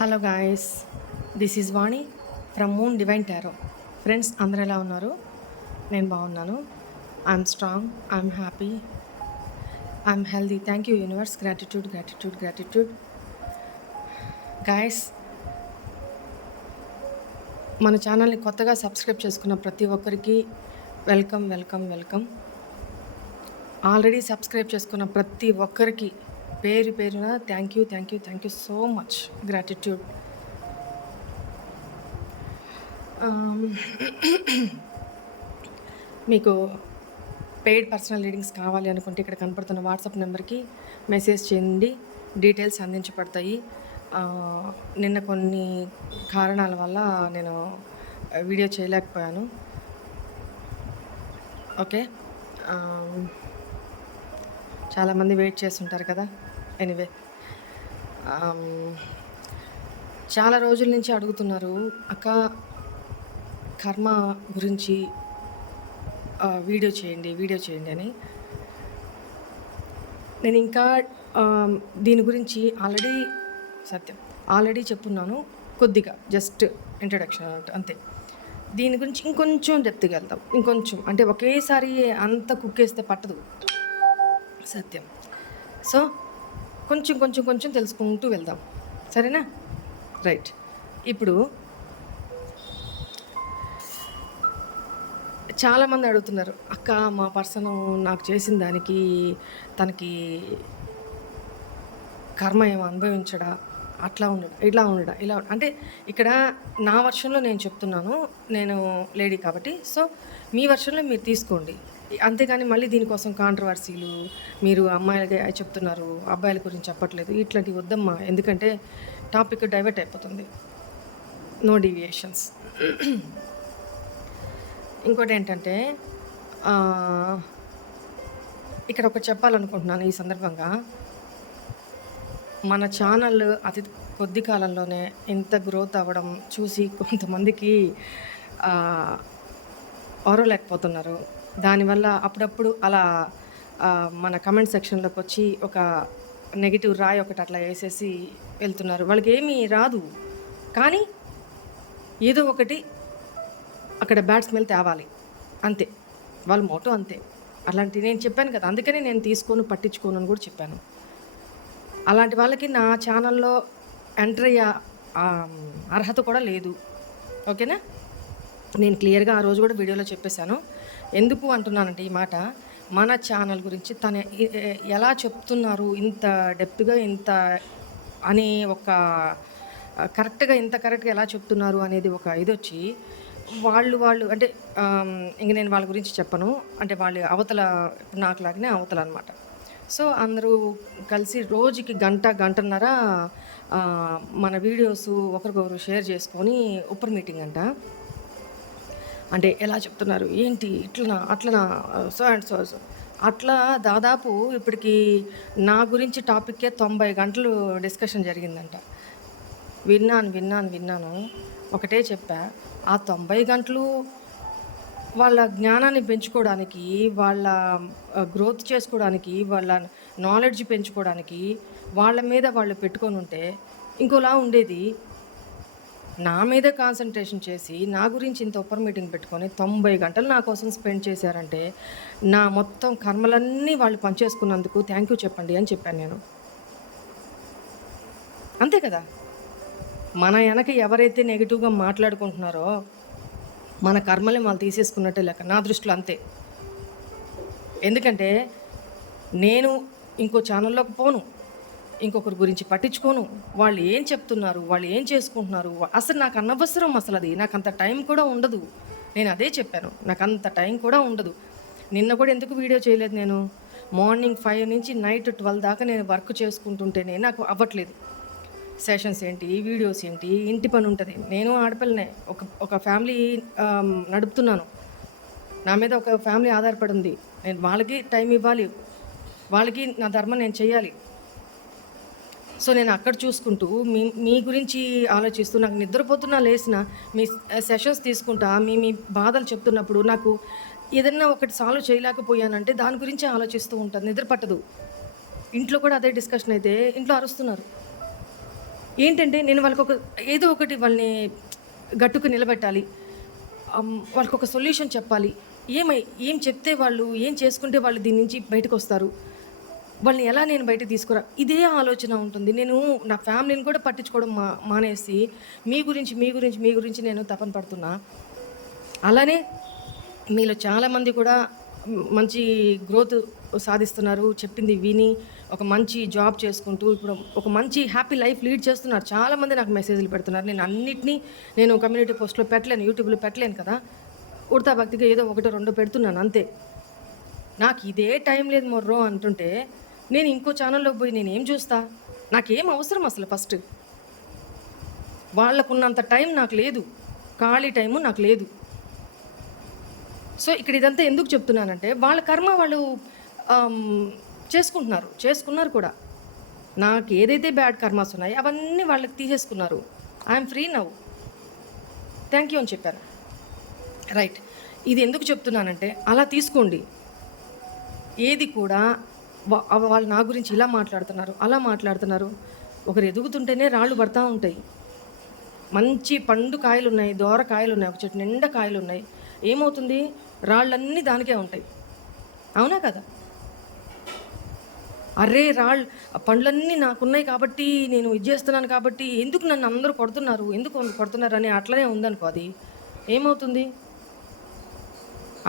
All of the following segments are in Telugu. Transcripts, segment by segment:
Hello guys, this is Vani from moon divine tarot. Friends, అందరు ఎలా ఉన్నారు? నేను బాగున్నాను. I'm strong, I'm happy, I'm healthy. Thank you universe. Gratitude gratitude gratitude. Guys, మన ఛానల్ని కొత్తగా సబ్స్క్రైబ్ చేసుకున్న ప్రతి ఒక్కరికి welcome welcome welcome. Already subscribe చేసుకున్న ప్రతి ఒక్కరికి పేరు పేరున thank you thank you thank you so much. Gratitude. మీకు పెయిడ్ పర్సనల్ రీడింగ్స్ కావాలి అనుకుంటే ఇక్కడ కనపడుతున్న వాట్సాప్ నెంబర్కి మెసేజ్ చేయండి, డీటెయిల్స్ అందించబడతాయి. నిన్న కొన్ని కారణాల వల్ల నేను వీడియో చేయలేకపోయాను. ఓకే, చాలామంది వెయిట్ చేస్తుంటారు కదా. ఎనీవే, చాలా రోజుల నుంచి అడుగుతున్నారు, అక్క కర్మ గురించి వీడియో చేయండి అని. నేను ఇంకా దీని గురించి ఆల్రెడీ చెప్పున్నాను, కొద్దిగా జస్ట్ ఇంట్రడక్షన్ అన్నట్టు అంతే. దీని గురించి ఇంకొంచెం డెప్త్గా వెళ్తాం, ఇంకొంచెం అంటే ఒకేసారి అంత కుక్కేస్తే పట్టదు సత్యం. సో కొంచెం కొంచెం కొంచెం తెలుసుకుంటూ వెళ్దాం, సరేనా? రైట్. ఇప్పుడు చాలామంది అడుగుతున్నారు, అక్క మా పర్సన్ నాకు చేసిన దానికి తనకి కర్మ ఏమో అనుభవించడా, అట్లా ఉండడా, ఇలా అంటే ఇక్కడ నా వర్షన్లో నేను చెప్తున్నాను, నేను లేడీ కాబట్టి. సో మీ వర్షన్లో మీరు తీసుకోండి, అంతేగాని మళ్ళీ దీనికోసం కాంట్రవర్సీలు, మీరు అమ్మాయిలకి చెప్తున్నారు అబ్బాయిల గురించి చెప్పట్లేదు, ఇట్లాంటివి వద్దమ్మా. ఎందుకంటే టాపిక్ డైవర్ట్ అయిపోతుంది. No deviations. ఇంకోటి ఏంటంటే, ఇక్కడ ఒకటి చెప్పాలనుకుంటున్నాను ఈ సందర్భంగా. మన ఛానల్ అతి కొద్ది కాలంలోనే ఇంత గ్రోత్ అవ్వడం చూసి కొంతమందికి ఓరలేకపోతున్నారు. దానివల్ల అప్పుడప్పుడు అలా మన కమెంట్ సెక్షన్లోకి వచ్చి ఒక నెగిటివ్ రాయి ఒకటి అట్లా వేసేసి వెళ్తున్నారు. వాళ్ళకి ఏమీ రాదు, కానీ ఏదో ఒకటి అక్కడ బ్యాడ్ స్మెల్ తేవాలి అంతే, వాళ్ళ మోటో అంతే. అలాంటి నేను చెప్పాను కదా, అందుకనే నేను పట్టించుకోను అని కూడా చెప్పాను. అలాంటి వాళ్ళకి నా ఛానల్లో ఎంటర్ అయ్యే అర్హత కూడా లేదు, ఓకేనా? నేను క్లియర్గా ఆ రోజు కూడా వీడియోలో చెప్పేశాను. ఎందుకు అంటున్నానంటే ఈ మాట, మన ఛానల్ గురించి తను ఎలా చెప్తున్నారు ఇంత డెప్త్గా, ఇంత అని ఒక కరెక్ట్గా, ఇంత కరెక్ట్గా ఎలా చెప్తున్నారు అనేది ఒక ఇది వచ్చి వాళ్ళు అంటే ఇంక నేను వాళ్ళ గురించి చెప్పను. అంటే వాళ్ళు అవతల నాకులాగానే అవతల అనమాట. సో అందరూ కలిసి రోజుకి గంటన్నర మన వీడియోస్ ఒకరికొకరు షేర్ చేసుకొని ఉప్పర్ మీటింగ్ అంట. అంటే ఎలా చెప్తున్నారు, ఏంటి, అట్లనా సో అండ్ సో అట్లా దాదాపు ఇప్పటికి నా గురించి టాపిక్కే 90 గంటలు డిస్కషన్ జరిగిందంట. విన్నాను. ఒకటే చెప్పా, ఆ 90 గంటలు వాళ్ళ జ్ఞానాన్ని పెంచుకోవడానికి, వాళ్ళ గ్రోత్ చేసుకోవడానికి, వాళ్ళ నాలెడ్జ్ పెంచుకోవడానికి వాళ్ళ మీద వాళ్ళు పెట్టుకొని ఉంటే ఇంకోలా ఉండేది. నా మీద కాన్సన్ట్రేషన్ చేసి నా గురించి ఇంత ఉప్పర్ మీటింగ్ పెట్టుకొని 90 గంటలు నా కోసం స్పెండ్ చేశారంటే నా మొత్తం కర్మలన్నీ వాళ్ళు పనిచేసుకున్నందుకు థ్యాంక్ యూ చెప్పండి అని చెప్పాను నేను. అంతే కదా. మన వెనక ఎవరైతే నెగిటివ్గా మాట్లాడుకుంటున్నారో మన కర్మల్ని వాళ్ళు తీసేసుకున్నట్టే లెక్క, నా దృష్టిలో అంతే. ఎందుకంటే నేను ఇంకో ఛానల్లోకి పోను, ఇంకొకరి గురించి పట్టించుకోను, వాళ్ళు ఏం చెప్తున్నారు, వాళ్ళు ఏం చేసుకుంటున్నారు అసలు నాకు అనవసరం. అసలు అది నాకు అంత టైం కూడా ఉండదు. నేను అదే చెప్పాను, నాకు అంత టైం కూడా ఉండదు. నిన్న కూడా ఎందుకు వీడియో చేయలేదు, నేను మార్నింగ్ 5 నుంచి నైట్ 12 దాకా నేను వర్క్ చేసుకుంటుంటేనే నాకు అవ్వట్లేదు. సెషన్స్ ఏంటి, వీడియోస్ ఏంటి, ఇంటి పని ఉంటుంది. నేను ఆడపిల్లనే, ఒక ఫ్యామిలీ నడుపుతున్నాను. నా మీద ఒక ఫ్యామిలీ ఆధారపడి ఉంది. నేను వాళ్ళకి టైం ఇవ్వాలి, వాళ్ళకి నా ధర్మం నేను చేయాలి. సో నేను అక్కడ చూసుకుంటూ మీ గురించి ఆలోచిస్తూ, నాకు నిద్రపోతున్నా లేచిన మీ సెషన్స్ తీసుకుంటా, మీ బాధలు చెప్తున్నప్పుడు నాకు ఏదన్నా ఒకటి సాల్వ్ చేయలేకపోయానంటే దాని గురించి ఆలోచిస్తూ ఉంటాను, నిద్ర పట్టదు. ఇంట్లో కూడా అదే డిస్కషన్ అయితే ఇంట్లో అరుస్తున్నారు. ఏంటంటే నేను వాళ్ళకొక ఏదో ఒకటి వాళ్ళని గట్టుకు నిలబెట్టాలి. వాళ్ళకొక సొల్యూషన్ చెప్పాలి. ఏం చెప్తే వాళ్ళు, ఏం చేసుకుంటే వాళ్ళు దీని నుంచి బయటకొస్తారు, వాళ్ళని ఎలా నేను బయటకి తీసుకురా, ఇదే ఆలోచన ఉంటుంది. నేను నా ఫ్యామిలీని కూడా పట్టించుకోవడం మానేసి మీ గురించి, మీ గురించి, మీ గురించి నేను తపన పడుతున్నా. అలానే మీలో చాలామంది కూడా మంచి గ్రోత్ సాధిస్తున్నారు. చెప్పింది విని ఒక మంచి జాబ్ చేసుకుంటూ ఇప్పుడు ఒక మంచి హ్యాపీ లైఫ్ లీడ్ చేస్తున్నారు. చాలామంది నాకు మెసేజ్‌లు పెడుతున్నారు. నేను అన్నిటిని కమ్యూనిటీ పోస్ట్‌లో పెట్టలేను, యూట్యూబ్‌లో పెట్టలేను కదా! ఉడతా భక్తిగా ఏదో ఒకటో రెండో పెడుతున్నాను అంతే. నాకు ఇదే టైం లేదు మొర్రో అంటుంటే నేను ఇంకో ఛానల్‌లోకి పోయి నేనేం చూస్తా? నాకేం అవసరం అసలు ఫస్ట్? వాళ్ళకున్నంత టైం నాకు లేదు. ఖాళీ టైము నాకు లేదు. సో, ఇక్కడ ఇదంతా ఎందుకు చెప్తున్నానంటే, వాళ్ళ కర్మ వాళ్ళు చేసుకున్నారు కూడా. నాకేదైతే బ్యాడ్ కర్మాస్ ఉన్నాయో అవన్నీ వాళ్ళకి తీసేసుకున్నారు. I'm free now. Thank you అని చెప్పాను. రైట్. ఇది ఎందుకు చెప్తున్నానంటే, అలా తీసుకోండి. ఏది కూడా వాళ్ళు నా గురించి ఇలా మాట్లాడుతున్నారు, అలా మాట్లాడుతున్నారు. ఒకరు ఎదుగుతుంటేనే రాళ్ళు పడతా ఉంటాయి. మంచి పండు కాయలున్నాయి, దోర కాయలున్నాయి, ఒక చెట్టు నిండా కాయలున్నాయి. ఏమవుతుంది? రాళ్ళన్నీ దానికే ఉంటాయి. అవునా కదా? అరే పండ్లన్నీ నాకున్నాయి కాబట్టి నేను ఇది చేస్తున్నాను కాబట్టి ఎందుకు నన్ను అందరూ కొడుతున్నారు అని అట్లనే ఉందనుకో, అది ఏమవుతుంది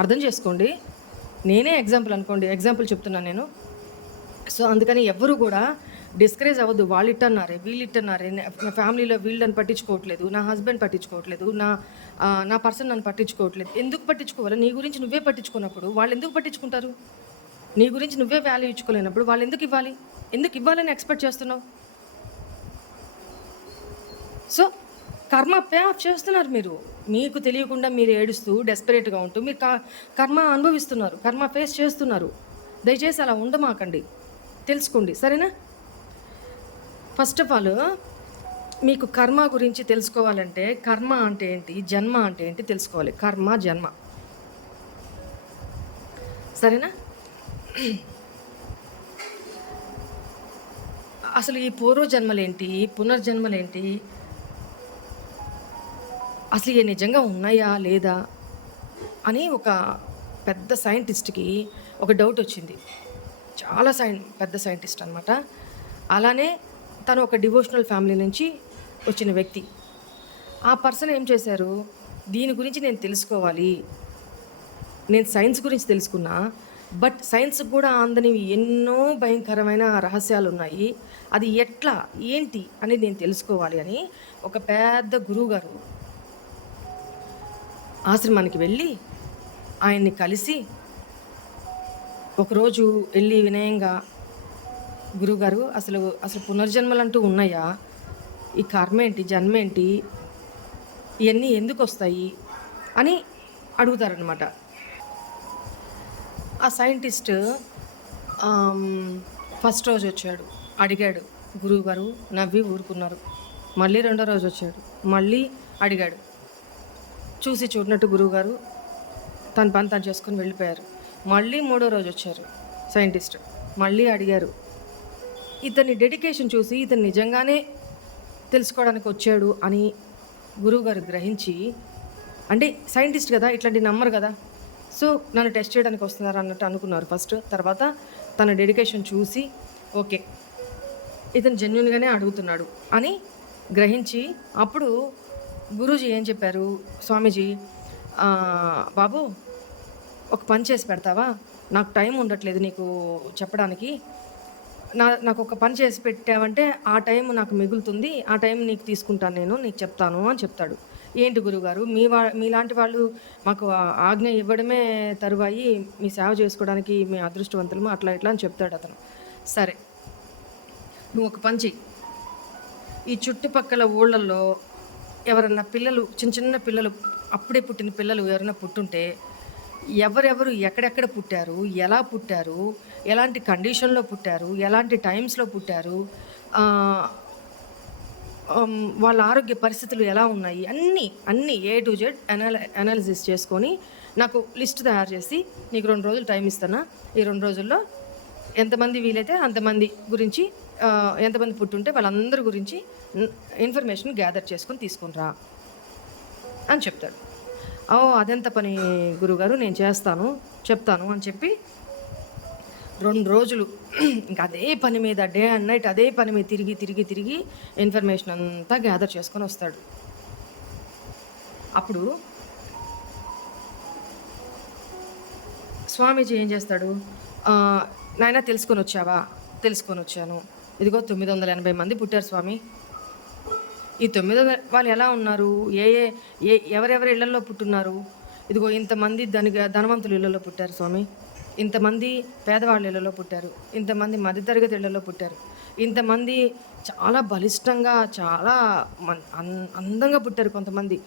అర్థం చేసుకోండి. నేనే ఎగ్జాంపుల్ చెప్తున్నాను నేను. సో అందుకని ఎవ్వరు కూడా డిస్కరేజ్ అవ్వద్దు. వాళ్ళు ఇట్టన్నారే, వీళ్ళు ఇట్టన్నారే, నా ఫ్యామిలీలో వీళ్ళని పట్టించుకోవట్లేదు, నా హస్బెండ్ పట్టించుకోవట్లేదు, నా పర్సన్ నన్ను పట్టించుకోవట్లేదు. ఎందుకు పట్టించుకోవాలి? నీ గురించి నువ్వే పట్టించుకున్నప్పుడు వాళ్ళు ఎందుకు పట్టించుకుంటారు? నీ గురించి నువ్వే వాల్యూ ఇచ్చుకోలేనప్పుడు వాళ్ళు ఎందుకు ఇవ్వాలని ఎక్స్పెక్ట్ చేస్తున్నావు? సో కర్మ పే ఆఫ్ చేస్తున్నారు మీరు. మీకు తెలియకుండా మీరు ఏడుస్తూ డెస్పరేట్గా ఉంటూ మీరు కర్మ అనుభవిస్తున్నారు, కర్మ ఫేస్ చేస్తున్నారు. దయచేసి అలా ఉండమాకండి, తెలుసుకోండి, సరేనా? ఫస్ట్ ఆఫ్ ఆల్ మీకు కర్మ గురించి తెలుసుకోవాలంటే కర్మ అంటే ఏంటి, జన్మ అంటే ఏంటి తెలుసుకోవాలి. కర్మ, జన్మ, సరేనా? అసలు ఈ పూర్వజన్మలేంటి, పునర్జన్మలేంటి, అసలు ఇవి నిజంగా ఉన్నాయా లేదా అని ఒక పెద్ద సైంటిస్ట్కి ఒక డౌట్ వచ్చింది. చాలా పెద్ద సైంటిస్ట్ అనమాట. అలానే తను ఒక డివోషనల్ ఫ్యామిలీ నుంచి వచ్చిన వ్యక్తి. ఆ పర్సన్ ఏం చేశారు, దీని గురించి నేను తెలుసుకోవాలి, నేను సైన్స్ గురించి తెలుసుకున్నా, బట్ సైన్స్కి కూడా అందనివి ఎన్నో భయంకరమైన రహస్యాలు ఉన్నాయి, అది ఎట్లా ఏంటి అనేది నేను తెలుసుకోవాలి అని ఒక పెద్ద గురువుగారు ఆశ్రమానికి వెళ్ళి ఆయన్ని కలిసి ఒకరోజు వెళ్ళి వినయంగా, గురువుగారు అసలు పునర్జన్మలు అంటూ ఉన్నాయా, ఈ కర్మ ఏంటి, జన్మ ఏంటి, ఇవన్నీ ఎందుకు వస్తాయి అని అడుగుతారనమాట. ఆ సైంటిస్ట్ ఫస్ట్ రోజు వచ్చాడు, అడిగాడు, గురువుగారు నవ్వి ఊరుకున్నారు. మళ్ళీ రెండో రోజు వచ్చాడు, మళ్ళీ అడిగాడు. చూసి చూడనట్టు గురువుగారు తన పని తను చేసుకొని వెళ్ళిపోయారు. మళ్ళీ మూడో రోజు వచ్చారు సైంటిస్ట్, మళ్ళీ అడిగారు. ఇతని డెడికేషన్ చూసి ఇతను నిజంగానే తెలుసుకోవడానికి వచ్చాడు అని గురువుగారు గ్రహించి, అంటే సైంటిస్ట్ కదా, ఇట్లాంటి నమ్మరు కదా, సో నన్ను టెస్ట్ చేయడానికి వస్తున్నారు అన్నట్టు అనుకున్నారు ఫస్ట్. తర్వాత తన డెడికేషన్ చూసి ఓకే ఇతను జెన్యున్గానే అడుగుతున్నాడు అని గ్రహించి, అప్పుడు గురూజీ ఏం చెప్పారు, స్వామీజీ, బాబు ఒక పని చేసి పెడతావా, నాకు టైం ఉండట్లేదు నీకు చెప్పడానికి, నాకు ఒక పని చేసి పెట్టావంటే ఆ టైం నాకు మిగులుతుంది, ఆ టైం నీకు తీసుకుంటాను, నేను నీకు చెప్తాను అని చెప్తాడు. ఏంటి గురువుగారు, మీలాంటి వాళ్ళు మాకు ఆజ్ఞ ఇవ్వడమే తరువాయి, మీ సేవ చేసుకోవడానికి మీ అదృష్టవంతులము, అట్లా ఇట్లా అని చెప్తాడు అతను. సరే నువ్వు ఒక పని చెయ్యి, ఈ చుట్టుపక్కల ఊళ్ళల్లో ఎవరన్నా పిల్లలు, చిన్న పిల్లలు, అప్పుడే పుట్టిన పిల్లలు ఎవరైనా పుట్టుంటే ఎవరెవరు ఎక్కడెక్కడ పుట్టారు, ఎలా పుట్టారు, ఎలాంటి కండిషన్లో పుట్టారు, ఎలాంటి టైమ్స్లో పుట్టారు, వాళ్ళ ఆరోగ్య పరిస్థితులు ఎలా ఉన్నాయి, అన్నీ A to Z అనాలిసిస్ చేసుకొని నాకు లిస్ట్ తయారు చేసి నీకు 2 రోజులు టైం ఇస్తానా, ఈ 2 రోజుల్లో ఎంతమంది వీలైతే అంతమంది గురించి ఎంతమంది పుట్టుంటే వాళ్ళందరి గురించి ఇన్ఫర్మేషన్ గ్యాదర్ చేసుకొని తీసుకొని రా అని చెప్తాడు. ఓ అదెంత పని గురుగారు, నేను చేస్తాను, చెప్తాను అని చెప్పి 2 రోజులు ఇంకా అదే పని మీద డే అండ్ నైట్ అదే పని మీద తిరిగి తిరిగి తిరిగి ఇన్ఫర్మేషన్ అంతా గ్యాదర్ చేసుకొని వస్తాడు. అప్పుడు స్వామీజీ ఏం చేస్తాడు, నాయనా తెలుసుకొని వచ్చావా? తెలుసుకొని వచ్చాను. ఇదిగో 980 మంది పుట్టారు స్వామి. ఈ 900 వాళ్ళు ఎలా ఉన్నారు, ఎవరెవరి ఇళ్లలో పుట్టున్నారు? ఇదిగో ఇంతమంది ధనవంతుల ఇళ్లలో పుట్టారు స్వామి, ఇంతమంది పేదవాళ్ళ ఇళ్లలో పుట్టారు, ఇంతమంది మధ్యతరగతి ఇళ్లలో పుట్టారు, ఇంతమంది చాలా బలిష్టంగా చాలా అందంగా పుట్టారు, కొంతమంది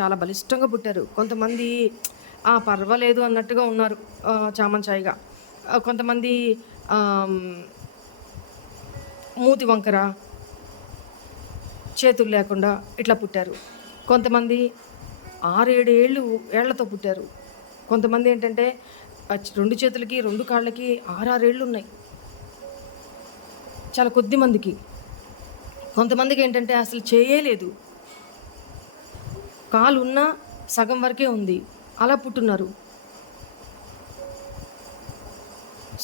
చాలా బలిష్టంగా పుట్టారు, కొంతమంది పర్వాలేదు అన్నట్టుగా ఉన్నారు చామంచాయిగా, కొంతమంది మూతి వంకర చేతులు లేకుండా ఇట్లా పుట్టారు, కొంతమంది 6-7 ఏళ్లతో పుట్టారు, కొంతమంది ఏంటంటే 2 చేతులకి 2 కాళ్ళకి 6-6 ఏళ్ళు ఉన్నాయి చాలా కొద్ది మందికి, కొంతమందికి ఏంటంటే అసలు చేయలేదు, కాలు ఉన్నా సగం వరకే ఉంది, అలా పుట్టున్నారు.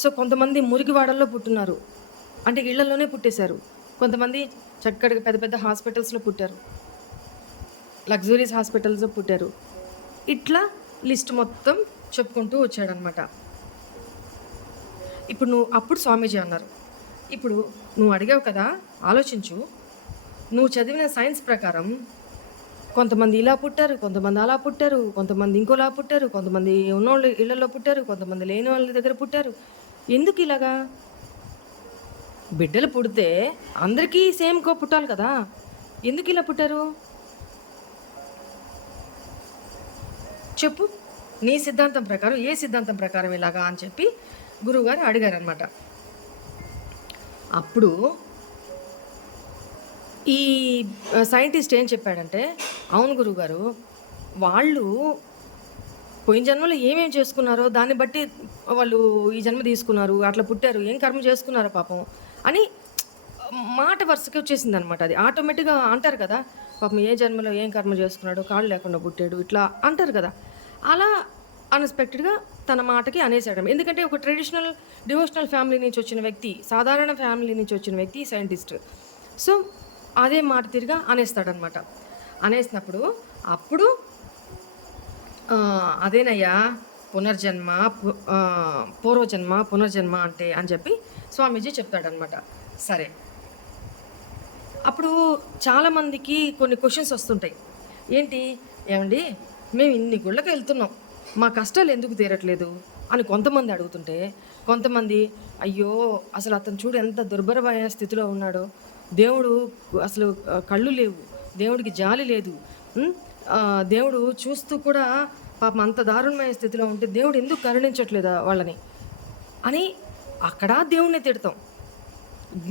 సో కొంతమంది మురికివాడల్లో పుట్టున్నారు, అంటే ఇళ్లలోనే పుట్టేశారు, కొంతమంది చక్కగా పెద్ద పెద్ద హాస్పిటల్స్లో పుట్టారు, లగ్జరీస్ హాస్పిటల్స్లో పుట్టారు. ఇట్లా లిస్ట్ మొత్తం చెప్పుకుంటూ వచ్చాడనమాట. అప్పుడు స్వామీజీ అన్నారు, ఇప్పుడు నువ్వు అడిగావు కదా, ఆలోచించు, నువ్వు చదివిన సైన్స్ ప్రకారం కొంతమంది ఇలా పుట్టారు, కొంతమంది అలా పుట్టారు, కొంతమంది ఇంకోలా పుట్టారు, కొంతమంది ఉన్నోళ్ళు ఇళ్లలో పుట్టారు, కొంతమంది లేని వాళ్ళ దగ్గర పుట్టారు. ఎందుకు ఇలాగా? బిడ్డలు పుడితే అందరికీ సేమ్ పుట్టాలి కదా, ఎందుకు ఇలా పుట్టారు చెప్పు, నీ సిద్ధాంతం ప్రకారం, ఏ సిద్ధాంతం ప్రకారం ఇలాగా అని చెప్పి గురువుగారు అడిగారనమాట. అప్పుడు ఈ సైంటిస్ట్ ఏం చెప్పాడంటే, అవును గురువుగారు, వాళ్ళు పోయిన జన్మలో ఏమేమి చేసుకున్నారో దాన్ని బట్టి వాళ్ళు ఈ జన్మ తీసుకున్నారు, అట్లా పుట్టారు, ఏం కర్మ చేసుకున్నారో పాపం అని మాట వరుసకి వచ్చేసింది అనమాట. అది ఆటోమేటిక్గా అంటారు కదా, పాపం ఏ జన్మలో ఏం కర్మ చేసుకున్నాడు, కాళ్ళు లేకుండా పుట్టాడు, ఇట్లా అంటారు కదా, అలా అన్ఎక్స్పెక్టెడ్గా తన మాటకి అనేసాడు. ఎందుకంటే ఒక ట్రెడిషనల్ డివోషనల్ ఫ్యామిలీ నుంచి వచ్చిన వ్యక్తి, సాధారణ ఫ్యామిలీ నుంచి వచ్చిన వ్యక్తి సైంటిస్ట్. సో అదే మాట తిరిగా అనేస్తాడనమాట. అనేసినప్పుడు అప్పుడు అదేనయ్యా పునర్జన్మ, పూర్వజన్మ, పునర్జన్మ అంటే అని చెప్పి స్వామీజీ చెప్తాడనమాట. సరే, అప్పుడు చాలామందికి కొన్ని క్వశ్చన్స్ వస్తుంటాయి. ఏంటి, ఏమండి మేము ఇన్ని గుళ్ళకి వెళ్తున్నాం, మా కష్టాలు ఎందుకు తీరట్లేదు అని కొంతమంది అడుగుతుంటే, కొంతమంది అయ్యో అసలు అతను చూడు ఎంత దుర్భరమైన స్థితిలో ఉన్నాడో, దేవుడు అసలు కళ్ళు లేవు, దేవుడికి జాలి లేదు, దేవుడు చూస్తూ కూడా పాపం అంత దారుణమైన స్థితిలో ఉంటే దేవుడు ఎందుకు కరుణించట్లేదా వాళ్ళని అని అక్కడ దేవుడిని తిడతాం.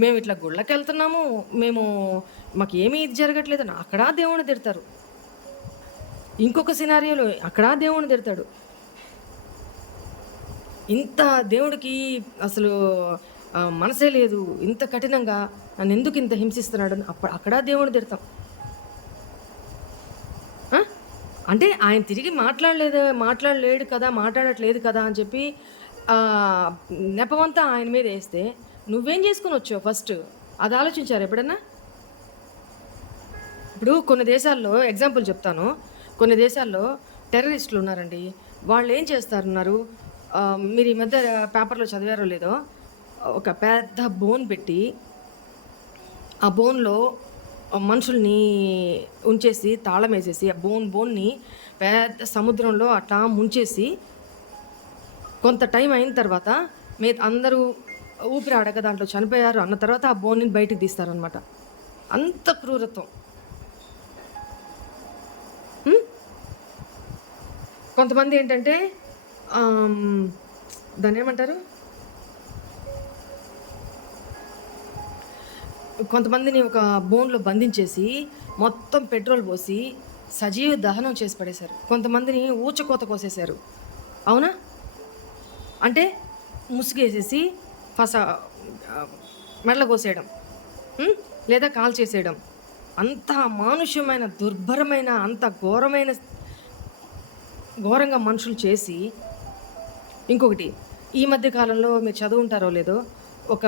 మేము ఇట్లా గుళ్ళకి వెళ్తున్నాము, మాకు ఏమీ ఇది జరగట్లేదని అక్కడ దేవుడిని తిడతారు. ఇంకొక సినారియోలో అక్కడ దేవుడిని తిడతాడు. ఇంత దేవుడికి అసలు మనసే లేదు, ఇంత కఠినంగా నన్ను ఎందుకు ఇంత హింసిస్తున్నాడు అని అక్కడ దేవుడిని తిడతాం. అంటే ఆయన తిరిగి మాట్లాడలేడు కదా, మాట్లాడట్లేదు కదా అని చెప్పి నెపమంతా ఆయన మీద వేస్తే నువ్వేం చేసుకుని వచ్చావు ఫస్ట్ అది ఆలోచించారు ఎప్పుడన్నా? ఇప్పుడు కొన్ని దేశాల్లో ఎగ్జాంపుల్ చెప్తాను, కొన్ని దేశాల్లో టెర్రరిస్టులు ఉన్నారండి. వాళ్ళు ఏం చేస్తారున్నారు, మీరు ఈ మధ్య పేపర్లో చదివారో లేదో, ఒక పెద్ద బోన్ పెట్టి ఆ బోన్లో మనుషుల్ని ఉంచేసి తాళం వేసేసి ఆ బోన్ని పెద్ద సముద్రంలో అట్లా ముంచేసి కొంత టైం అయిన తర్వాత అందరూ ఊపిరి ఆడక దాంట్లో చనిపోయారు అన్న తర్వాత ఆ బోన్ని బయటకు తీస్తారనమాట. అంత క్రూరత్వం. కొంతమంది ఏంటంటే దాన్ని ఏమంటారు, కొంతమందిని ఒక బోన్లో బంధించేసి మొత్తం పెట్రోల్ పోసి సజీవ దహనం చేసి పడేశారు. కొంతమందిని ఊచకోత కోసేశారు. అవునా? అంటే ముసుగేసేసి మెడలో కోసేయడం, లేదా కాల్ చేసేయడం. అంత మానుష్యమైన, దుర్భరమైన, అంత ఘోరంగా మనుషులు చేసి, ఇంకొకటి ఈ మధ్య కాలంలో మీరు చదువుంటారో లేదో, ఒక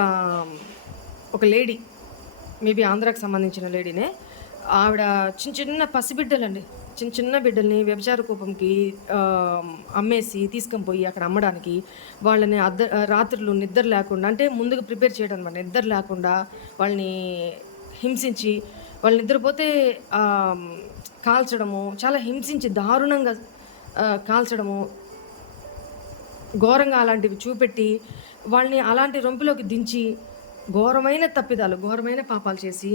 ఒక లేడీ, మేబీ ఆంధ్రాకి సంబంధించిన లేడీనే. ఆవిడ చిన్న పసిబిడ్డలండి, చిన్న బిడ్డల్ని వ్యభిచార కూపంకి అమ్మేసి తీసుకొని పోయి అక్కడ అమ్మడానికి, వాళ్ళని రాత్రులు నిద్ర లేకుండా, అంటే ముందుగా ప్రిపేర్ చేయడం అనమాట, నిద్ర లేకుండా వాళ్ళని హింసించి, వాళ్ళు నిద్రపోతే కాల్చడము, చాలా హింసించి దారుణంగా కాల్చడము, ఘోరంగా అలాంటివి చూపెట్టి వాళ్ళని అలాంటి రొంపిలోకి దించి ఘోరమైన తప్పిదాలు, ఘోరమైన పాపాలు చేసి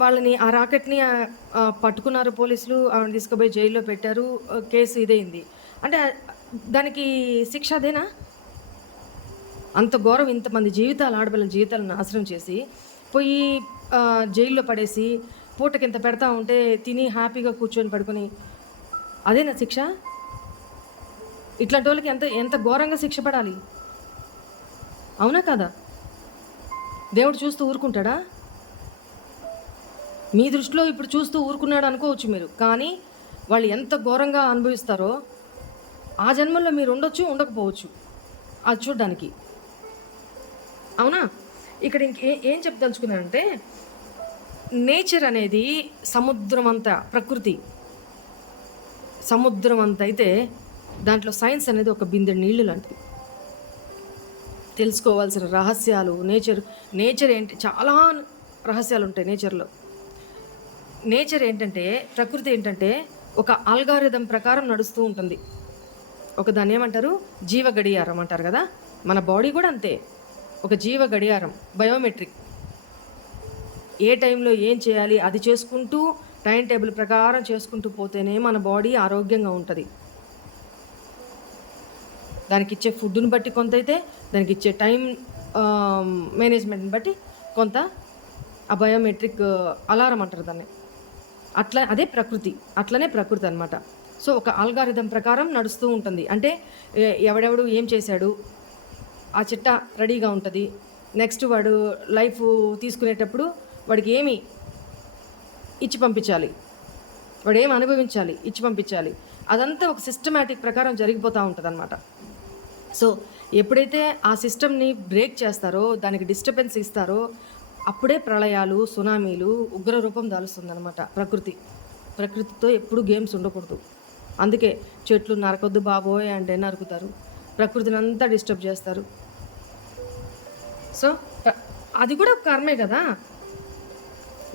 వాళ్ళని, ఆ రాకెట్ని పట్టుకున్నారు పోలీసులు, ఆవిడని తీసుకుపోయి జైల్లో పెట్టారు. కేసు ఇదైంది. అంటే దానికి శిక్ష అదేనా? అంత ఘోరం, ఇంతమంది జీవితాలు, ఆడపిల్లల జీవితాలను నాశనం చేసి పోయి జైల్లో పడేసి పూటకింత పెడతా ఉంటే తిని హ్యాపీగా కూర్చొని పడుకొని, అదేనా శిక్ష? ఇట్లాంటి వాళ్ళకి ఎంత ఎంత ఘోరంగా శిక్ష పడాలి, అవునా కదా? దేవుడు చూస్తూ ఊరుకుంటాడా? మీ దృష్టిలో ఇప్పుడు చూస్తూ ఊరుకున్నాడు అనుకోవచ్చు మీరు, కానీ వాళ్ళు ఎంత ఘోరంగా అనుభవిస్తారో ఆ జన్మల్లో మీరు ఉండొచ్చు, ఉండకపోవచ్చు, అది చూడ్డానికి, అవునా? ఇక్కడ ఏం చెప్పదలుచుకున్నానంటే, నేచర్ అనేది సముద్రం అంతా, ప్రకృతి సముద్రం అంత అయితే దాంట్లో సైన్స్ అనేది ఒక బిందెడు నీళ్లు లాంటిది. తెలుసుకోవాల్సిన రహస్యాలు, నేచర్ ఏంటి, చాలా రహస్యాలు ఉంటాయి నేచర్లో. నేచర్ ఏంటంటే, ప్రకృతి ఏంటంటే ఒక అల్గారిథం ప్రకారం నడుస్తూ ఉంటుంది. ఒక దాన్ని ఏమంటారు, జీవ గడియారం అంటారు కదా. మన బాడీ కూడా అంతే, ఒక జీవ గడియారం, బయోమెట్రిక్. ఏ టైంలో ఏం చేయాలి అది చేసుకుంటూ, టైం టేబుల్ ప్రకారం చేసుకుంటూ పోతేనే మన బాడీ ఆరోగ్యంగా ఉంటుంది. దానికి ఇచ్చే ఫుడ్ని బట్టి కొంత అయితే, దానికి ఇచ్చే టైం మేనేజ్మెంట్ని బట్టి కొంత, ఆ బయోమెట్రిక్ అలారం అంటారు దాన్ని. అదే ప్రకృతి, అట్లనే ప్రకృతి అనమాట. సో ఒక ఆల్గారిథం ప్రకారం నడుస్తూ ఉంటుంది. అంటే ఎవడెవడు ఏం చేశాడు, ఆ చిట్టా రెడీగా ఉంటుంది. నెక్స్ట్ వాడు లైఫ్ తీసుకునేటప్పుడు వాడికి ఏమి ఇచ్చి పంపించాలి, వాడు ఏమి అనుభవించాలి, ఇచ్చి పంపించాలి, అదంతా ఒక సిస్టమేటిక్ ప్రకారం జరిగిపోతూ ఉంటుంది అనమాట. సో ఎప్పుడైతే ఆ సిస్టమ్ని బ్రేక్ చేస్తారో, దానికి డిస్టర్బెన్స్ ఇస్తారో, అప్పుడే ప్రళయాలు, సునామీలు ఉగ్ర రూపం దాలుస్తుంది అనమాట. ప్రకృతితో ఎప్పుడు గేమ్స్ ఉండకూడదు. అందుకే చెట్లు నరకొద్దు బాబోయ్ అంటే నరుకుతారు, ప్రకృతిని అంతా డిస్టర్బ్ చేస్తారు. సో అది కూడా కర్మే కదా.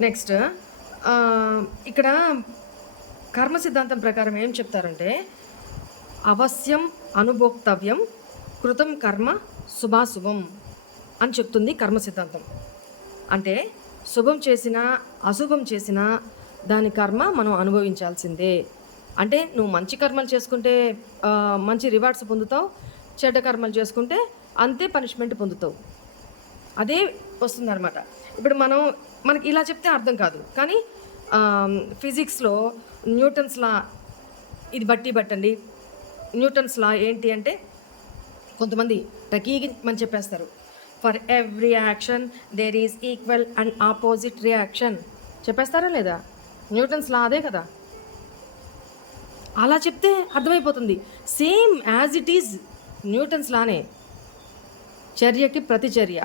నెక్స్ట్ ఇక్కడ కర్మ సిద్ధాంతం ప్రకారం ఏం చెప్తారంటే, అవశ్యం అనుభోక్తవ్యం కృతం కర్మ శుభాశుభం అని చెప్తుంది కర్మ సిద్ధాంతం. అంటే శుభం చేసినా అశుభం చేసినా దాని కర్మ మనం అనుభవించాల్సిందే. అంటే నువ్వు మంచి కర్మలు చేసుకుంటే మంచి రివార్డ్స్ పొందుతావు, చెడ్డ కర్మలు చేసుకుంటే అంతే పనిష్మెంట్ పొందుతావు. అదే వస్తుందన్నమాట. ఇప్పుడు మనకి ఇలా చెప్తే అర్థం కాదు, కానీ ఫిజిక్స్లో న్యూటన్స్ లా ఇది బట్టండి. న్యూటన్స్ లా ఏంటి అంటే, కొంతమంది టకీమని చెప్పేస్తారు, for every action there is equal and opposite reaction చెప్పేస్తారా లేదా? న్యూటన్స్ లా అదే కదా. అలా చెప్తే అర్థమైపోతుంది. Same as it is Newton's లానే, చర్యకి ప్రతిచర్య.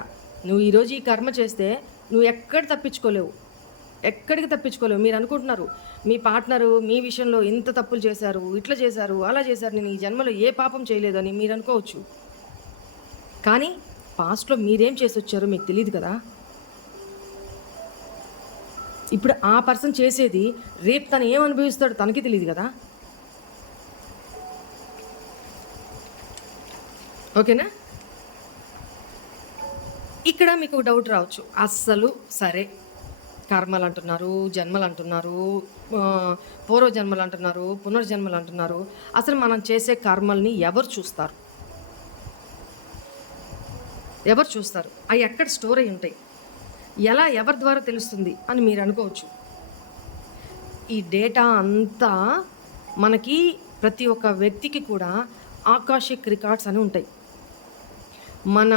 నువ్వు ఈరోజు ఈ కర్మ చేస్తే నువ్వు ఎక్కడికి తప్పించుకోలేవు. మీరు అనుకుంటున్నారు మీ పార్ట్నరు మీ విషయంలో ఇంత తప్పులు చేశారు, ఇట్లా చేశారు, అలా చేశారు, నేను ఈ జన్మలో ఏ పాపం చేయలేదని మీరు అనుకోవచ్చు. కానీ పాస్ట్లో మీరేం చేసి వచ్చారో మీకు తెలియదు కదా. ఇప్పుడు ఆ పర్సన్ చేసేది రేపు తను ఏం అనుభవిస్తాడో తనకి తెలియదు కదా. ఓకేనా? ఇక్కడ మీకు డౌట్ రావచ్చు, అస్సలు సరే కర్మలు అంటున్నారు, జన్మలు అంటున్నారు, పూర్వజన్మలు అంటున్నారు, పునర్జన్మలు అంటున్నారు, అసలు మనం చేసే కర్మల్ని ఎవరు చూస్తారు? అవి ఎక్కడ స్టోర్ అయి ఉంటాయి, ఎవరి ద్వారా తెలుస్తుంది అని మీరు అనుకోవచ్చు. ఈ డేటా అంతా మనకి ప్రతి ఒక్క వ్యక్తికి కూడా ఆకాశిక్ రికార్డ్స్ అని ఉంటాయి. మన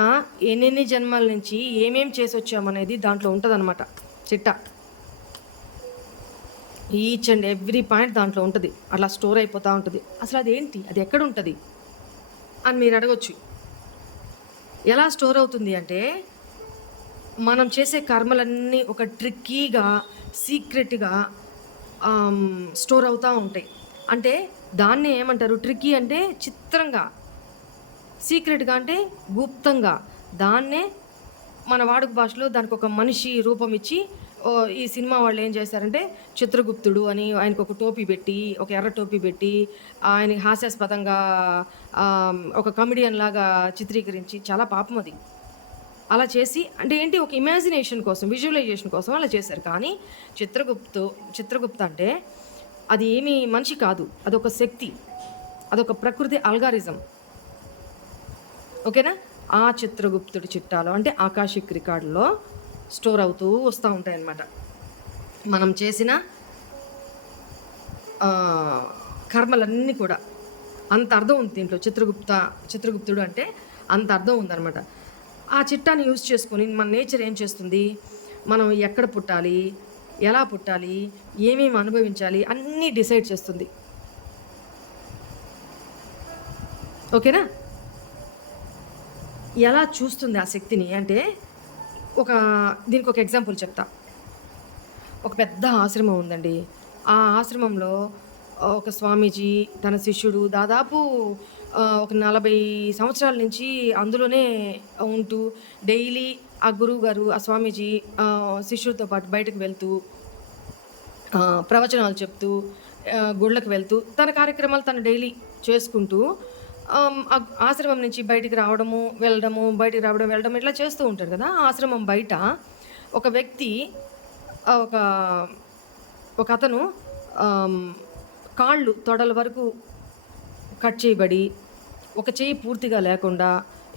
ఎన్నెన్ని జన్మల నుంచి ఏమేం చేసి వచ్చామనేది దాంట్లో ఉంటుందన్నమాట చిట్టా. ఈచ్ అండ్ ఎవ్రీ పాయింట్ దాంట్లో ఉంటుంది, అట్లా స్టోర్ అయిపోతూ ఉంటుంది. అసలు అదేంటి, అది ఎక్కడ ఉంటుంది అని మీరు అడగొచ్చు. ఎలా స్టోర్ అవుతుంది అంటే, మనం చేసే కర్మలన్నీ ఒక ట్రిక్కీగా సీక్రెట్గా స్టోర్ అవుతూ ఉంటాయి. అంటే దాన్నే ఏమంటారు, ట్రిక్కీ అంటే చిత్రంగా, సీక్రెట్గా అంటే గుప్తంగా. దాన్నే మన వాడుక భాషలో దానికి ఒక మనిషి రూపం ఇచ్చి ఈ సినిమా వాళ్ళు ఏం చేశారంటే చిత్రగుప్తుడు అని ఆయనకు ఒక టోపీ పెట్టి, ఒక ఎర్ర టోపీ పెట్టి, ఆయనకి హాస్యాస్పదంగా ఒక కమెడియన్ లాగా చిత్రీకరించి, చాలా పాపం అది. అలా చేసి అంటే ఏంటి, ఒక ఇమాజినేషన్ కోసం, విజువలైజేషన్ కోసం అలా చేశారు. కానీ చిత్రగుప్త అంటే అది ఏమీ మనిషి కాదు, అదొక శక్తి, అదొక ప్రకృతి అల్గారిజం. ఓకేనా? ఆ చిత్రగుప్తుడి చిట్టాలో అంటే ఆకాశిక్ రికార్డులో స్టోర్ అవుతూ వస్తూ ఉంటాయన్నమాట మనం చేసిన కర్మలన్నీ కూడా. అంత అర్థం ఉంది దీంట్లో. చిత్రగుప్తుడు అంటే అంత అర్థం ఉందన్నమాట. ఆ చిట్టాని యూజ్ చేసుకొని మన నేచర్ ఏం చేస్తుంది, మనం ఎక్కడ పుట్టాలి, ఎలా పుట్టాలి, ఏమేమి అనుభవించాలి అన్నీ డిసైడ్ చేస్తుంది. ఓకేనా? ఎలా చూస్తుంది ఆ శక్తిని అంటే, దీనికి ఒక ఎగ్జాంపుల్ చెప్తా. ఒక పెద్ద ఆశ్రమం ఉందండి. ఆ ఆశ్రమంలో ఒక స్వామీజీ తన శిష్యుడు దాదాపు ఒక 40 సంవత్సరాల నుంచి అందులోనే ఉంటూ డైలీ ఆ గురువు గారు, ఆ స్వామీజీ శిష్యుడితో పాటు బయటకు వెళ్తూ ప్రవచనాలు చెప్తూ గుళ్ళకి వెళ్తూ తన కార్యక్రమాలు తను డైలీ చేసుకుంటూ ఆశ్రమం నుంచి బయటికి రావడము వెళ్ళడము, బయటికి రావడం వెళ్ళడం ఇట్లా చేస్తూ ఉంటాడు కదా. ఆశ్రమం బయట ఒక వ్యక్తి, ఒక ఒక అతను కాళ్ళు తొడల వరకు కట్ చేయబడి, ఒక చెయ్యి పూర్తిగా లేకుండా,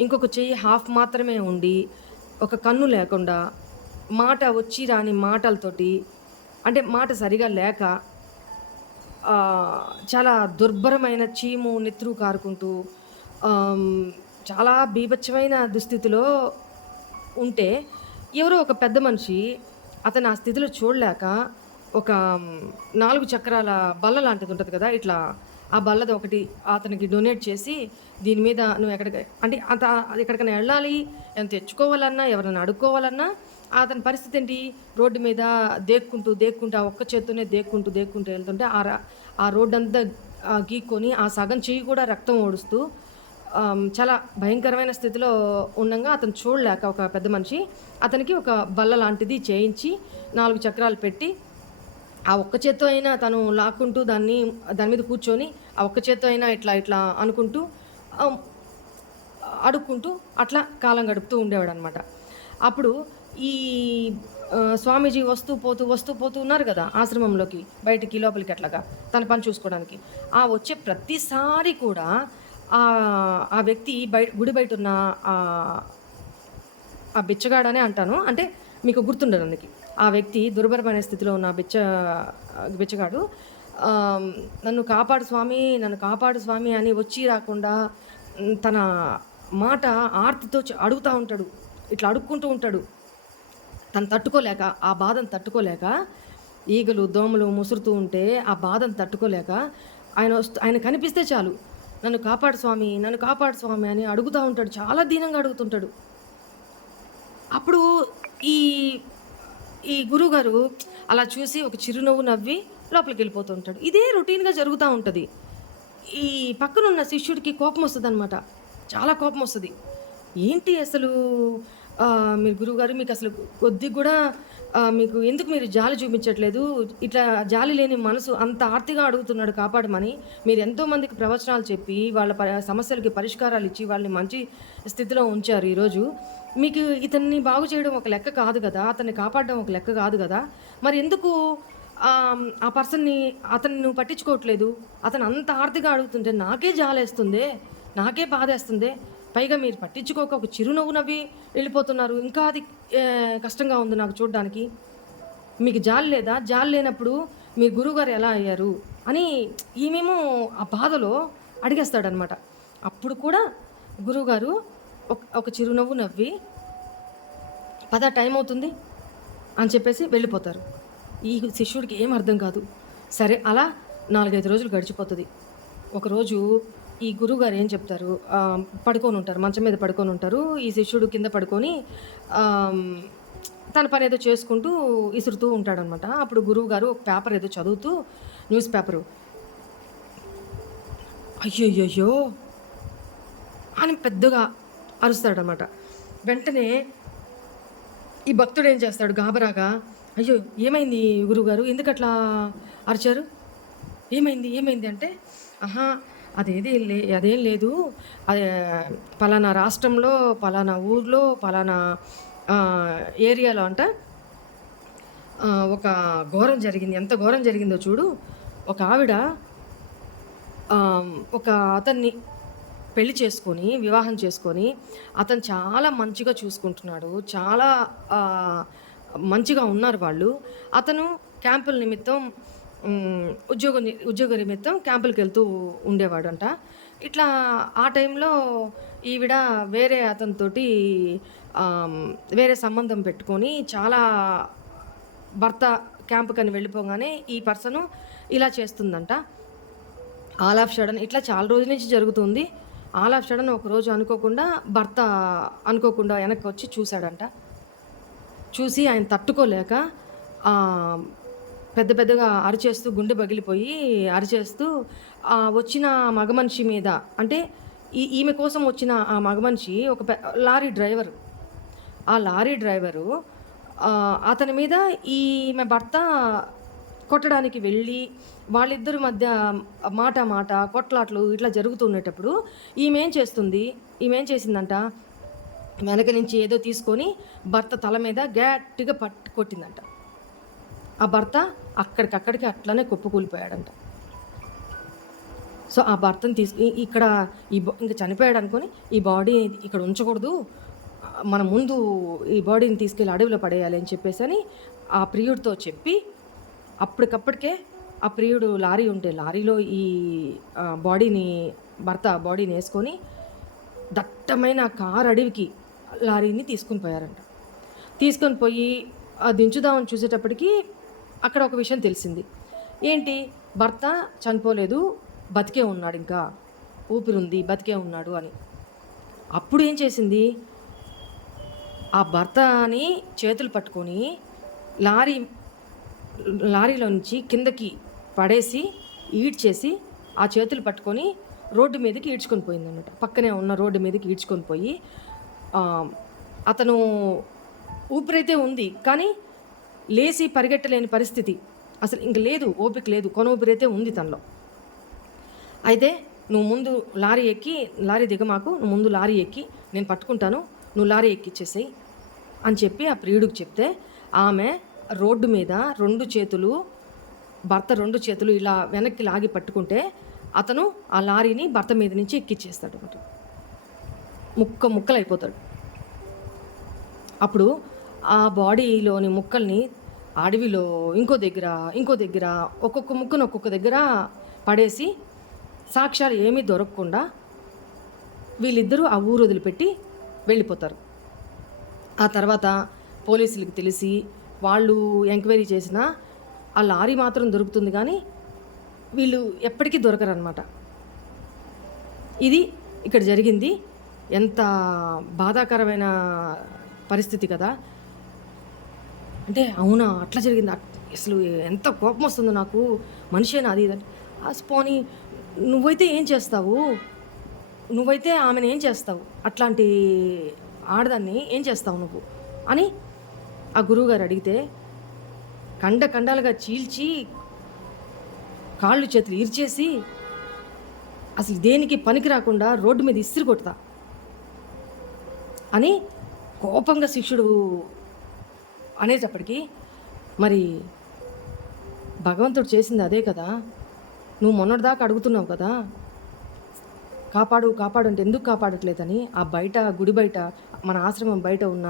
ఇంకొక చెయ్యి హాఫ్ మాత్రమే ఉండి, ఒక కన్ను లేకుండా, మాట వచ్చి రాని మాటలతోటి, అంటే మాట సరిగా లేక చాలా దుర్భరమైన చీము నెత్తురు కారుకుంటూ చాలా బీభత్సమైన దుస్థితిలో ఉంటే, ఎవరో ఒక పెద్ద మనిషి అతను ఆ స్థితిలో చూడలేక ఒక 4 చక్రాల బల్ల లాంటిది ఉంటుంది కదా, ఇట్లా ఆ బల్లది ఒకటి అతనికి డొనేట్ చేసి, దీని మీద నువ్వు అంటే అది ఎక్కడికైనా వెళ్ళాలి, ఏమైనా తెచ్చుకోవాలన్నా, ఎవరైనా అడుక్కోవాలన్నా అతని పరిస్థితి ఏంటి, రోడ్డు మీద దేక్కుంటూ ఆ ఒక్క చేత్తోనే దేక్కుంటూ వెళ్తుంటే ఆ రోడ్డు అంతా గీక్కొని ఆ సగం చెయ్యి కూడా రక్తం ఓడుస్తూ చాలా భయంకరమైన స్థితిలో ఉండగా అతను చూడలేక ఒక పెద్ద మనిషి అతనికి ఒక బల్ల లాంటిది చేయించి 4 చక్రాలు పెట్టి, ఆ ఒక్క చేత్తో అయినా తను లాక్కుంటూ దాని మీద కూర్చొని ఆ ఒక్క చేత్తో అయినా ఇట్లా అనుకుంటూ అడుక్కుంటూ అట్లా కాలం గడుపుతూ ఉండేవాడు అనమాట. అప్పుడు ఈ స్వామీజీ వస్తూ పోతూ ఉన్నారు కదా ఆశ్రమంలోకి, బయటికి లోపలికి అట్లాగా తన పని చూసుకోవడానికి. ఆ వచ్చే ప్రతిసారి కూడా ఆ వ్యక్తి గుడి బయట ఉన్న ఆ బిచ్చగాడనే అంటాను, అంటే మీకు గుర్తుండదు అందుకే. ఆ వ్యక్తి దుర్భరమైన స్థితిలో ఉన్న బిచ్చగాడు నన్ను కాపాడు స్వామి అని వచ్చి రాకుండా తన మాట ఆర్తితో అడుగుతూ ఉంటాడు, ఇట్లా అడుక్కుంటూ ఉంటాడు. తను తట్టుకోలేక, ఆ బాధను తట్టుకోలేక, ఈగలు దోమలు ముసురుతూ ఉంటే ఆ బాధను తట్టుకోలేక ఆయన కనిపిస్తే చాలు, నన్ను కాపాడు స్వామి అని అడుగుతూ ఉంటాడు. చాలా దీనంగా అడుగుతుంటాడు. అప్పుడు ఈ గురువుగారు అలా చూసి ఒక చిరునవ్వు నవ్వి లోపలికి వెళ్ళిపోతూ ఉంటాడు. ఇదే రొటీన్గా జరుగుతూ ఉంటుంది. ఈ పక్కనున్న శిష్యుడికి కోపం వస్తుంది అనమాట, చాలా కోపం వస్తుంది. ఏంటి అసలు మీరు గురువుగారు, మీకు అసలు కొద్దిగా కూడా మీకు ఎందుకు మీరు జాలి చూపించట్లేదు, ఇట్లా జాలి లేని మనసు అంత ఆర్తిగా అడుగుతున్నాడు కాపాడమని, మీరు ఎంతోమందికి ప్రవచనాలు చెప్పి వాళ్ళ సమస్యలకి పరిష్కారాలు ఇచ్చి వాళ్ళని మంచి స్థితిలో ఉంచారు. ఈరోజు మీకు ఇతన్ని బాగు చేయడం ఒక లెక్క కాదు కదా, అతన్ని కాపాడడం ఒక లెక్క కాదు కదా, మరి ఎందుకు ఆ పర్సన్ని అతన్ని నువ్వు పట్టించుకోవట్లేదు, అతను అంత ఆర్తిగా అడుగుతుంటే నాకే జాలేస్తుంది, నాకే బాధేస్తుంది, పైగా మీరు పట్టించుకోక ఒక చిరునవ్వు నవ్వి వెళ్ళిపోతున్నారు, ఇంకా అది కష్టంగా ఉంది నాకు చూడడానికి, మీకు జాలి లేదా, జాలి లేనప్పుడు మీ గురువుగారు ఎలా అయ్యారు అని ఈమెమో ఆ బాధలో అడిగేస్తాడనమాట. అప్పుడు కూడా గురువుగారు ఒక చిరునవ్వు నవ్వి, పద టైం అవుతుంది అని చెప్పేసి వెళ్ళిపోతారు. ఈ శిష్యుడికి ఏం అర్థం కాదు. సరే అలా 4, 5 రోజులు గడిచిపోతది. ఒకరోజు ఈ గురువుగారు ఏం చెప్తారు, పడుకొనుంటారు. మంచం మీద పడుకొనుంటారు. ఈ శిష్యుడు కింద పడుకొని ఆహ్, తన పనేదో చేసుకుంటూ ఇసురుతూ ఉంటాడనమాట. అప్పుడు గురువుగారు ఒక పేపర్ ఏదో చదువుతూ, న్యూస్ పేపరు, అయ్యయ్యయ్యో! అని పెద్దగా అరుస్తాడనమాట. వెంటనే ఈ భక్తుడేం చేస్తాడు గాబరాగా, అయ్యో! ఏమైంది గురువుగారు? ఎందుకట్లా అరిచారు? ఏమైంది? ఏమైంది? అంటే, అహా! అదేం లేదు. అదే పలానా రాష్ట్రంలో, పలానా ఊర్లో, పలానా ఏరియాలో అంట ఒక ఘోరం జరిగింది. ఎంత ఘోరం జరిగిందో చూడు. ఒక ఆవిడ ఒక అతన్ని పెళ్లి చేసుకొని, వివాహం చేసుకొని, అతను చాలా మంచిగా చూసుకుంటున్నాడు. చాలా ఆహ్, మంచిగా ఉన్నారు వాళ్ళు. అతను క్యాంపుల నిమిత్తం ఉద్యోగ నిమిత్తం క్యాంపులకెళ్తూ ఉండేవాడంట. ఇట్లా ఆ టైంలో ఈవిడ వేరే అతనితోటి ఆహ్, వేరే సంబంధం పెట్టుకొని చాలా భర్త క్యాంప్‌కని వెళ్ళిపోగానే ఈ పర్సను ఇలా చేస్తుందంట. ఆల్ ఆఫ్ సడెన్ ఇట్లా చాలా రోజుల నుంచి జరుగుతుంది. ఆల్ ఆఫ్ సడెన్ ఒకరోజు అనుకోకుండా భర్త అనుకోకుండా వెనక్కొచ్చి చూసాడంట. చూసి ఆయన తట్టుకోలేక ఆహ్, పెద్ద పెద్దగా అరిచేస్తూ గుండె పగిలిపోయి అరిచేస్తూ వచ్చిన మగమనిషి మీద, అంటే ఈమె కోసం వచ్చిన ఆ మగమనిషి ఒక లారీ డ్రైవరు. ఆ లారీ డ్రైవరు అతని మీద ఈమె భర్త కొట్టడానికి వెళ్ళి, వాళ్ళిద్దరి మధ్య మాట కొట్లాట్లు ఇట్లా జరుగుతుండేటప్పుడు ఈమేం చేసిందంట, వెనక నుంచి ఏదో తీసుకొని భర్త తల మీద గట్టిగా కొట్టిందంట. ఆ భర్త అక్కడికక్కడికి అట్లనే కుప్పకూలిపోయాడంట. సో, ఆ భర్తని ఇక్కడ ఇంక చనిపోయాడనుకోని, ఈ బాడీ ఇక్కడ ఉంచకూడదు. మనం ముందు ఈ బాడీని తీసుకెళ్ళి అడవిలో పడేయాలి అని చెప్పేసని ఆ ప్రియుడితో చెప్పి, అప్పటికప్పటికే ఆ ప్రియుడు లారీ ఉంటే లారీలో ఈ భర్త బాడీని యేసుకొని దట్టమైన కారు అడవికి లారీని తీసుకొని పోయారంట. తీసుకొని పోయి దించుదామని చూసేటప్పటికి అక్కడ ఒక విషయం తెలిసింది. ఏంటి, భర్త చనిపోలేదు, బతికే ఉన్నాడు, ఇంకా ఊపిరుంది, బతికే ఉన్నాడు అని. అప్పుడు ఏం చేసింది, ఆ భర్తని చేతులు పట్టుకొని లారీలో నుంచి కిందకి పడేసి ఈడ్చేసి ఆ చేతులు పట్టుకొని రోడ్డు మీదకి ఈడ్చుకొని పోయిందన్నమాట. పక్కనే ఉన్న రోడ్డు మీదకి ఈడ్చుకొని పోయి అతను ఊపిరైతే ఉంది, కానీ లేచి పరిగెట్టలేని పరిస్థితి. అసలు ఇంక లేదు, ఓపిక లేదు, కొన ఊపిరైతే ఉంది తనలో. అయితే నువ్వు ముందు లారీ దిగమాకు, నువ్వు ముందు లారీ ఎక్కి నేను పట్టుకుంటాను, నువ్వు లారీ ఎక్కిచ్చేసేయి అని చెప్పి ఆ ప్రియుడికి చెప్తే, ఆమె రోడ్డు మీద భర్త 2 చేతులు ఇలా వెనక్కి లాగి పట్టుకుంటే అతను ఆ లారీని భర్త మీద నుంచి ఎక్కిచ్చేస్తాడు అనమాట. ముక్కలైపోతాడు. అప్పుడు ఆ బాడీలోని ముక్కల్ని అడవిలో ఇంకో దగ్గర ఒక్కొక్క ముక్కను ఒక్కొక్క దగ్గర పడేసి, సాక్ష్యాలు ఏమీ దొరకకుండా వీళ్ళిద్దరూ ఆ ఊరు వదిలిపెట్టి వెళ్ళిపోతారు. ఆ తర్వాత పోలీసులకి తెలిసి వాళ్ళు ఎంక్వైరీ చేసినా ఆ లారీ మాత్రం దొరుకుతుంది, కానీ వీళ్ళు ఎప్పటికీ దొరకరనమాట. ఇది ఇక్కడ జరిగింది. ఎంత బాధాకరమైన పరిస్థితి కదా. అంటే అవునా, అట్లా జరిగింది, అసలు ఎంత కోపం వస్తుందో నాకు, మనిషేనా అది ఇదంటే, పోనీ నువ్వైతే ఏం చేస్తావు, నువ్వైతే ఆమెను ఏం చేస్తావు, అట్లాంటి ఆడదాన్ని ఏం చేస్తావు నువ్వు అని ఆ గురువుగారు అడిగితే, ఖండాలుగా చీల్చి కాళ్ళు చేతులు ఇరిచేసి అసలు దేనికి పనికి రాకుండా రోడ్డు మీద ఇసిరి కొడతా అని కోపంగా శిష్యుడు అనేటప్పటికీ, మరి భగవంతుడు చేసింది అదే కదా, నువ్వు మొన్నటిదాకా అడుగుతున్నావు కదా, కాపాడు అంటే ఎందుకు కాపాడట్లేదని ఆ గుడి బయట మన ఆశ్రమం బయట ఉన్న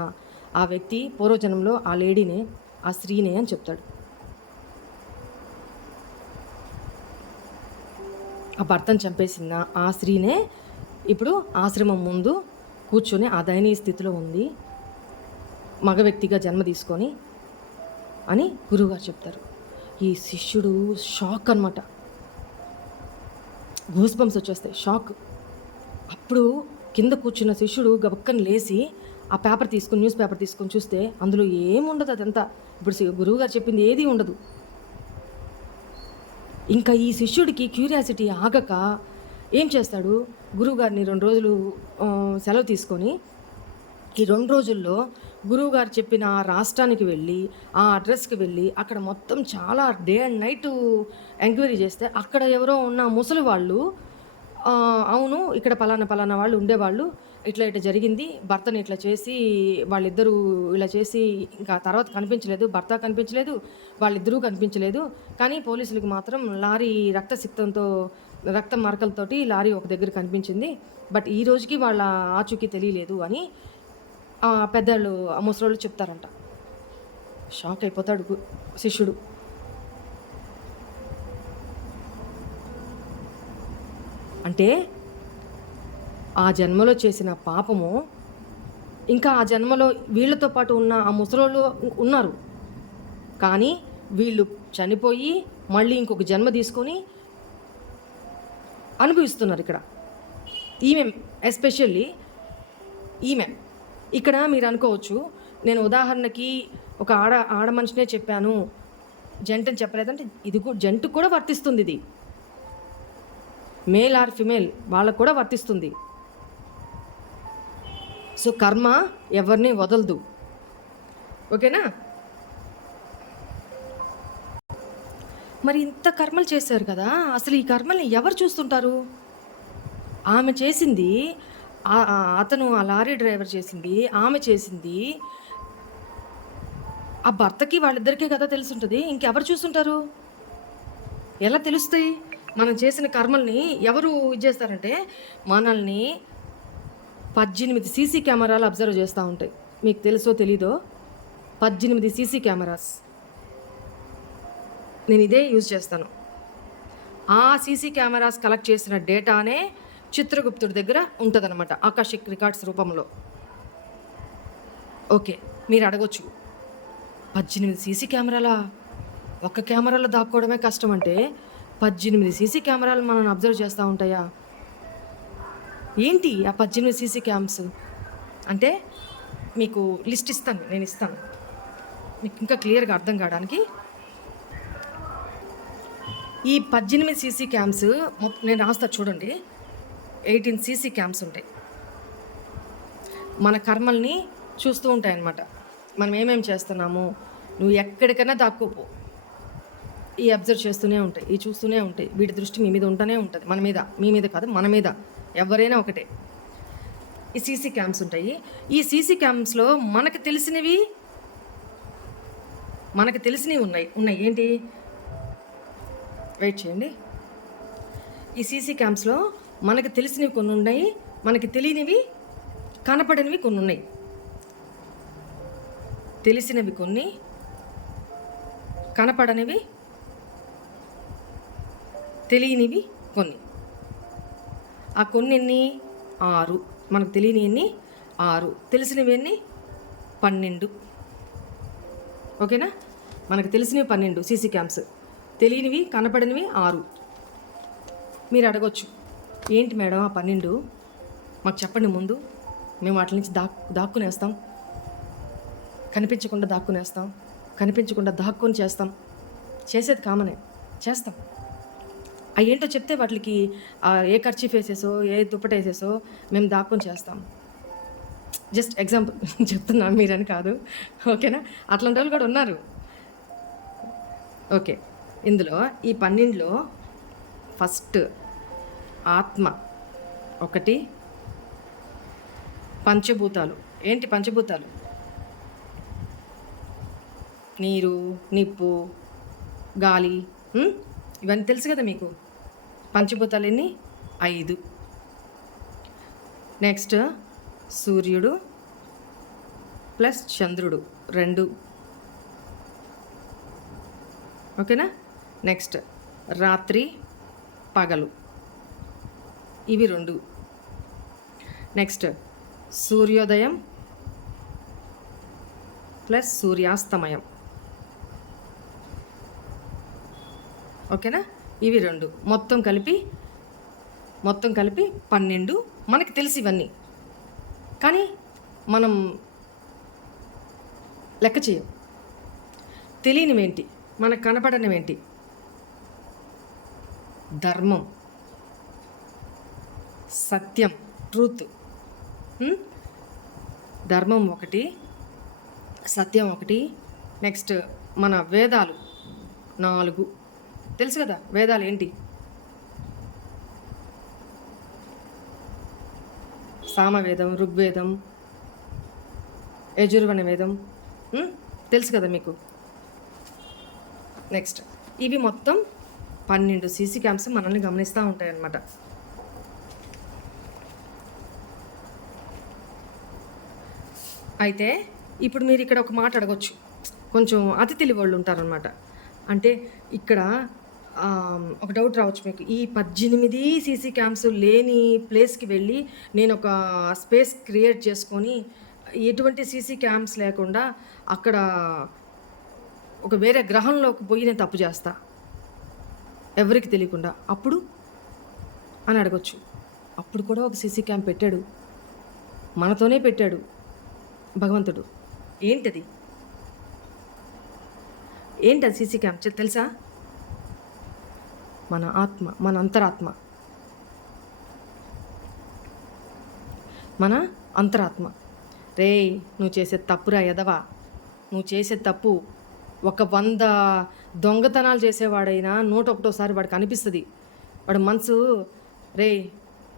ఆ వ్యక్తి పూర్వజన్మలో ఆ లేడీనే, ఆ స్త్రీనే అని చెప్తాడు. ఆ భర్తను చంపేసిన ఆ స్త్రీనే ఇప్పుడు ఆశ్రమం ముందు కూర్చొని ఆ దయనీయ స్థితిలో ఉంది, మగ వ్యక్తిగా జన్మ తీసుకొని అని గురువుగారు చెప్తారు. ఈ శిష్యుడు షాక్ అనమాట. గూస్ బంప్స్ వచ్చేస్తాయి, షాక్. అప్పుడు కింద కూర్చున్న శిష్యుడు గబక్కన లేచి ఆ పేపర్ తీసుకొని, న్యూస్ పేపర్ తీసుకొని చూస్తే అందులో ఏముండదు. అదంతా ఇప్పుడు గురువుగారు చెప్పింది ఏది ఉండదు. ఇంకా ఈ శిష్యుడికి క్యూరియాసిటీ ఆగక ఏం చేస్తాడు, గురువుగారిని 2 రోజులు సెలవు తీసుకొని ఈ 2 రోజుల్లో గురువుగారు చెప్పిన ఆ రాష్ట్రానికి వెళ్ళి, ఆ అడ్రస్కి వెళ్ళి అక్కడ మొత్తం చాలా డే అండ్ నైట్ ఎంక్వైరీ చేస్తే అక్కడ ఎవరో ఉన్న ముసలి వాళ్ళు, అవును ఇక్కడ పలానా వాళ్ళు ఉండేవాళ్ళు, ఇట్లా జరిగింది, భర్తని ఇట్లా చేసి వాళ్ళిద్దరూ ఇలా చేసి ఇంకా తర్వాత కనిపించలేదు, భర్త కనిపించలేదు, వాళ్ళిద్దరూ కనిపించలేదు, కానీ పోలీసులకు మాత్రం లారీ రక్తం మరకలతోటి లారీ ఒక దగ్గర కనిపించింది, బట్ ఈ రోజుకి వాళ్ళ ఆచూకీ తెలియలేదు అని పెద్దవాళ్ళు ఆ ముసలోళ్ళు చెప్తారంట. షాక్ అయిపోతాడు శిష్యుడు. అంటే ఆ జన్మలో చేసిన పాపము ఇంకా ఆ జన్మలో వీళ్ళతో పాటు ఉన్న ఆ ముసలోళ్ళు ఉన్నారు, కానీ వీళ్ళు చనిపోయి మళ్ళీ ఇంకొక జన్మ తీసుకొని అనుభవిస్తున్నారు ఇక్కడ. ఈమె ఎస్పెషల్లీ ఈమె ఇక్కడ మీరు అనుకోవచ్చు, నేను ఉదాహరణకి ఒక ఆడ మనిషినే చెప్పాను, జంటని చెప్పలేదంటే ఇది జంటుకు కూడా వర్తిస్తుంది. ఇది మేల్ ఆర్ ఫిమేల్ వాళ్ళకు కూడా వర్తిస్తుంది. సో కర్మ ఎవరిని వదలదు, ఓకేనా? మరి ఇంత కర్మలు చేశారు కదా, అసలు ఈ కర్మల్ని ఎవరు చూస్తుంటారు? ఆమె చేసింది, అతను ఆ లారీ డ్రైవర్ చేసింది, ఆమె చేసింది, ఆ భర్తకి వాళ్ళిద్దరికీ కదా తెలుసుంటుంది, ఇంకెవరు చూస్తుంటారు? ఎలా తెలుస్తాయి? మనం చేసిన కర్మల్ని ఎవరు చేస్తారంటే మనల్ని 18 సీసీ కెమెరాలు అబ్జర్వ్ చేస్తూ ఉంటాయి. మీకు తెలుసో తెలీదో, 18 సీసీ కెమెరాస్. నేను ఇదే యూజ్ చేస్తాను. ఆ సీసీ కెమెరాస్ కలెక్ట్ చేసిన డేటానే చిత్రగుప్తుడి దగ్గర ఉంటుందన్నమాట, ఆకాశిక్ రికార్డ్స్ రూపంలో. ఓకే, మీరు అడగొచ్చు, 18 సీసీ కెమెరాలా? ఒక్క కెమెరాలో దాక్కోవడమే కష్టం అంటే 18 సీసీ కెమెరాలు మనం అబ్జర్వ్ చేస్తూ ఉంటాయా? ఏంటి ఆ 18 సీసీ క్యామ్స్ అంటే? మీకు లిస్ట్ ఇస్తాను, నేను ఇస్తాను మీకు ఇంకా క్లియర్గా అర్థం కావడానికి. ఈ 18 సీసీ క్యామ్స్ నేను రాస్తా చూడండి. 18 సీసీ క్యామ్స్ ఉంటాయి, మన కర్మల్ని చూస్తూ ఉంటాయి అన్నమాట. మనం ఏమేమి చేస్తున్నాము, నువ్వు ఎక్కడికైనా దాక్కోపో, ఈ అబ్జర్వ్ చేస్తూనే ఉంటాయి, ఈ చూస్తూనే ఉంటాయి. వీటి దృష్టి మీ మీద ఉంటూనే ఉంటుంది, మన మీద, మీ మీద కాదు, మన మీద, ఎవరైనా ఒకటే. ఈ సీసీ క్యామ్స్ ఉంటాయి. ఈ సీసీ క్యామ్స్లో మనకు తెలిసినవి ఉన్నాయి. ఏంటి? వెయిట్ చేయండి. ఈ సీసీ క్యామ్స్లో మనకు తెలిసినవి కొన్ని ఉన్నాయి, మనకి తెలియనివి, కనపడనివి కొన్ని ఉన్నాయి. తెలిసినవి కొన్ని, కనపడనివి, తెలియనివి కొన్ని. ఆ కొన్ని ఎన్ని? 6. మనకు తెలియని ఎన్ని? 6. తెలిసినవి ఎన్ని? 12. ఓకేనా? మనకు తెలిసినవి 12 సీసీ క్యామ్స్, తెలియనివి కనపడనివి 6. మీరు అడగొచ్చు, ఏంటి మేడం ఆ 12 మాకు చెప్పండి ముందు, మేము వాటి నుంచి దాక్కునేస్తాం, కనిపించకుండా దాక్కునేస్తాం, కనిపించకుండా దాక్కుని చేస్తాం, చేసేది కామనే, చేస్తాం. అవి ఏంటో చెప్తే వాటికి ఏ కర్చీఫ్ వేసేసో ఏ దుప్పట వేసేసో మేము దాక్కుని చేస్తాం. జస్ట్ ఎగ్జాంపుల్ చెప్తున్నాను, మీరని కాదు, ఓకేనా? అట్లాంటి వాళ్ళు కూడా ఉన్నారు. ఓకే, ఇందులో ఈ 12లో ఫస్ట్ ఆత్మ ఒకటి, పంచభూతాలు. ఏంటి పంచభూతాలు? నీరు, నిప్పు, గాలి, ఇవన్నీ తెలుసు కదా మీకు. పంచభూతాలు ఎన్ని? 5. నెక్స్ట్ సూర్యుడు ప్లస్ చంద్రుడు 2. ఓకేనా? నెక్స్ట్ రాత్రి పగలు, ఇవి 2. నెక్స్ట్ సూర్యోదయం ప్లస్ సూర్యాస్తమయం. ఓకేనా? ఇవి 2 మొత్తం కలిపి 12 మనకి తెలిసి ఇవన్నీ. కానీ మనం లెక్క చేయం. తెలియనివేంటి, మనకు కనపడనివేంటి? ధర్మం, సత్యం, ట్రూత్. ధర్మం ఒకటి, సత్యం ఒకటి. నెక్స్ట్ మన వేదాలు 4 తెలుసు కదా. వేదాలు ఏంటి? సామవేదం, ఋగ్వేదం, యజుర్వేద వేదం తెలుసు కదా మీకు. నెక్స్ట్ ఇవి మొత్తం 12 సీసీ క్యామ్స్ మనల్ని గమనిస్తూ ఉంటాయన్నమాట. అయితే ఇప్పుడు మీరు ఇక్కడ ఒక మాట అడగొచ్చు, కొంచెం అతి తెలివి వాళ్ళు ఉంటారనమాట. అంటే ఇక్కడ ఒక డౌట్ రావచ్చు మీకు. ఈ 18 సీసీ క్యామ్స్ లేని ప్లేస్కి వెళ్ళి నేను ఒక స్పేస్ క్రియేట్ చేసుకొని ఎటువంటి సీసీ క్యామ్స్ లేకుండా అక్కడ ఒక వేరే గ్రహంలోకి పోయి నేను తప్పు చేస్తా ఎవరికి తెలియకుండా, అప్పుడు అని అడగొచ్చు. అప్పుడు కూడా ఒక సీసీ క్యామ్ పెట్టాడు, మనతోనే పెట్టాడు భగవంతుడు. ఏంటది సీసీ క్యామ్ తెలుసా? మన ఆత్మ, మన అంతరాత్మ, మన అంతరాత్మ. రే నువ్వు చేసే తప్పురా ఎదవా, నువ్వు చేసే తప్పు. 100 దొంగతనాలు చేసేవాడైనా 101సారి వాడికి అనిపిస్తుంది. వాడు మనసు, రే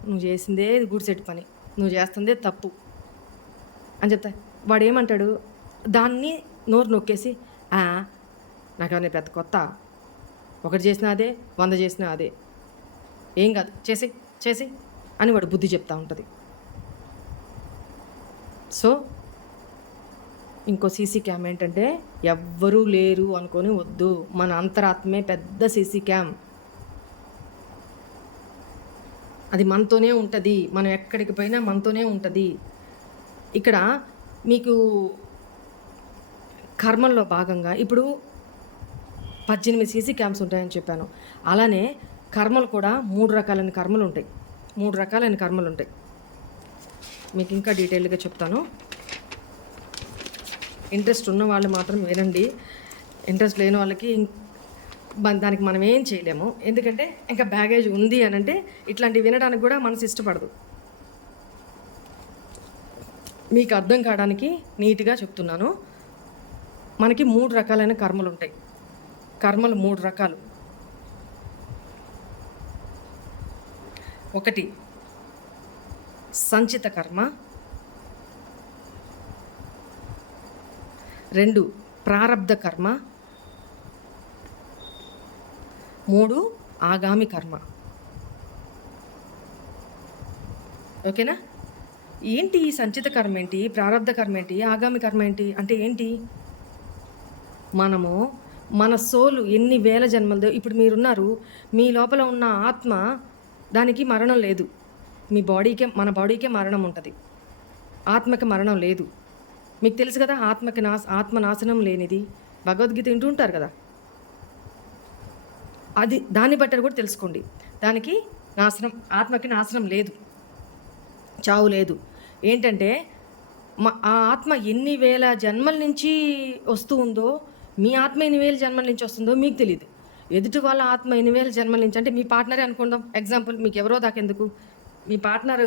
నువ్వు చేసిందే గుడిసెట్టు పని, నువ్వు చేస్తుందే తప్పు అని చెప్తా. వాడు ఏమంటాడు? దాన్ని నోరు నొక్కేసి, నాకేమన్నా పెద్ద కొత్త, 1 చేసినా అదే, 100 చేసినా అదే, ఏం కాదు, చేసి అని వాడు బుద్ధి చెప్తా ఉంటుంది. సో ఇంకో సీసీ క్యామ్ ఏంటంటే, ఎవ్వరూ లేరు అనుకొని వద్దు, మన అంతరాత్మే పెద్ద సీసీ క్యామ్. అది మనతోనే ఉంటుంది, మనం ఎక్కడికి పోయినా మనతోనే ఉంటుంది. ఇక్కడ మీకు కర్మల్లో భాగంగా ఇప్పుడు 18 సీసీ క్యామ్స్ ఉంటాయని చెప్పాను. అలానే కర్మలు కూడా 3 రకాలైన కర్మలు ఉంటాయి. 3 రకాలైన కర్మలు ఉంటాయి. మీకు ఇంకా డీటెయిల్గా చెప్తాను. ఇంట్రెస్ట్ ఉన్న వాళ్ళు మాత్రం వినండి. ఇంట్రెస్ట్ లేని వాళ్ళకి దానికి మనం ఏం చేయలేము. ఎందుకంటే ఇంకా బ్యాగేజ్ ఉంది అని అంటే ఇట్లాంటివి వినడానికి కూడా మనసు ఇష్టపడదు. మీకు అర్థం కావడానికి నీట్గా చెప్తున్నాను. మనకి 3 రకాలైన కర్మలు ఉంటాయి. కర్మలు 3 రకాలు. 1 సంచిత కర్మ, 2 ప్రారబ్ధ కర్మ, 3 ఆగామి కర్మ. ఓకేనా? ఏంటి ఈ సంచిత కర్మ ఏంటి, ప్రారబ్ధ కర్మ ఏంటి, ఆగామి కర్మ ఏంటి అంటే ఏంటి? మనము మన సోలు ఎన్ని వేల జన్మలదో, ఇప్పుడు మీరున్నారు, మీ లోపల ఉన్న ఆత్మ, దానికి మరణం లేదు. మన బాడీకే మరణం ఉంటుంది, ఆత్మకి మరణం లేదు. మీకు తెలుసు కదా, ఆత్మ నాశనం లేనిది. భగవద్గీత వింటూ ఉంటారు కదా, అది దాన్ని బట్టి కూడా తెలుసుకోండి. దానికి ఆత్మకి నాశనం లేదు, చావు లేదు. ఏంటంటే ఆ ఆత్మ ఎన్ని వేల జన్మల నుంచి వస్తూ ఉందో, మీ ఆత్మ ఎన్ని వేల జన్మల నుంచి వస్తుందో మీకు తెలియదు. ఎదుటి వాళ్ళ ఆత్మ ఎన్ని వేల జన్మల నుంచి, అంటే మీ పార్ట్నరే అనుకుందాం ఎగ్జాంపుల్, మీకు ఎవరో దాకెందుకు, మీ పార్ట్నర్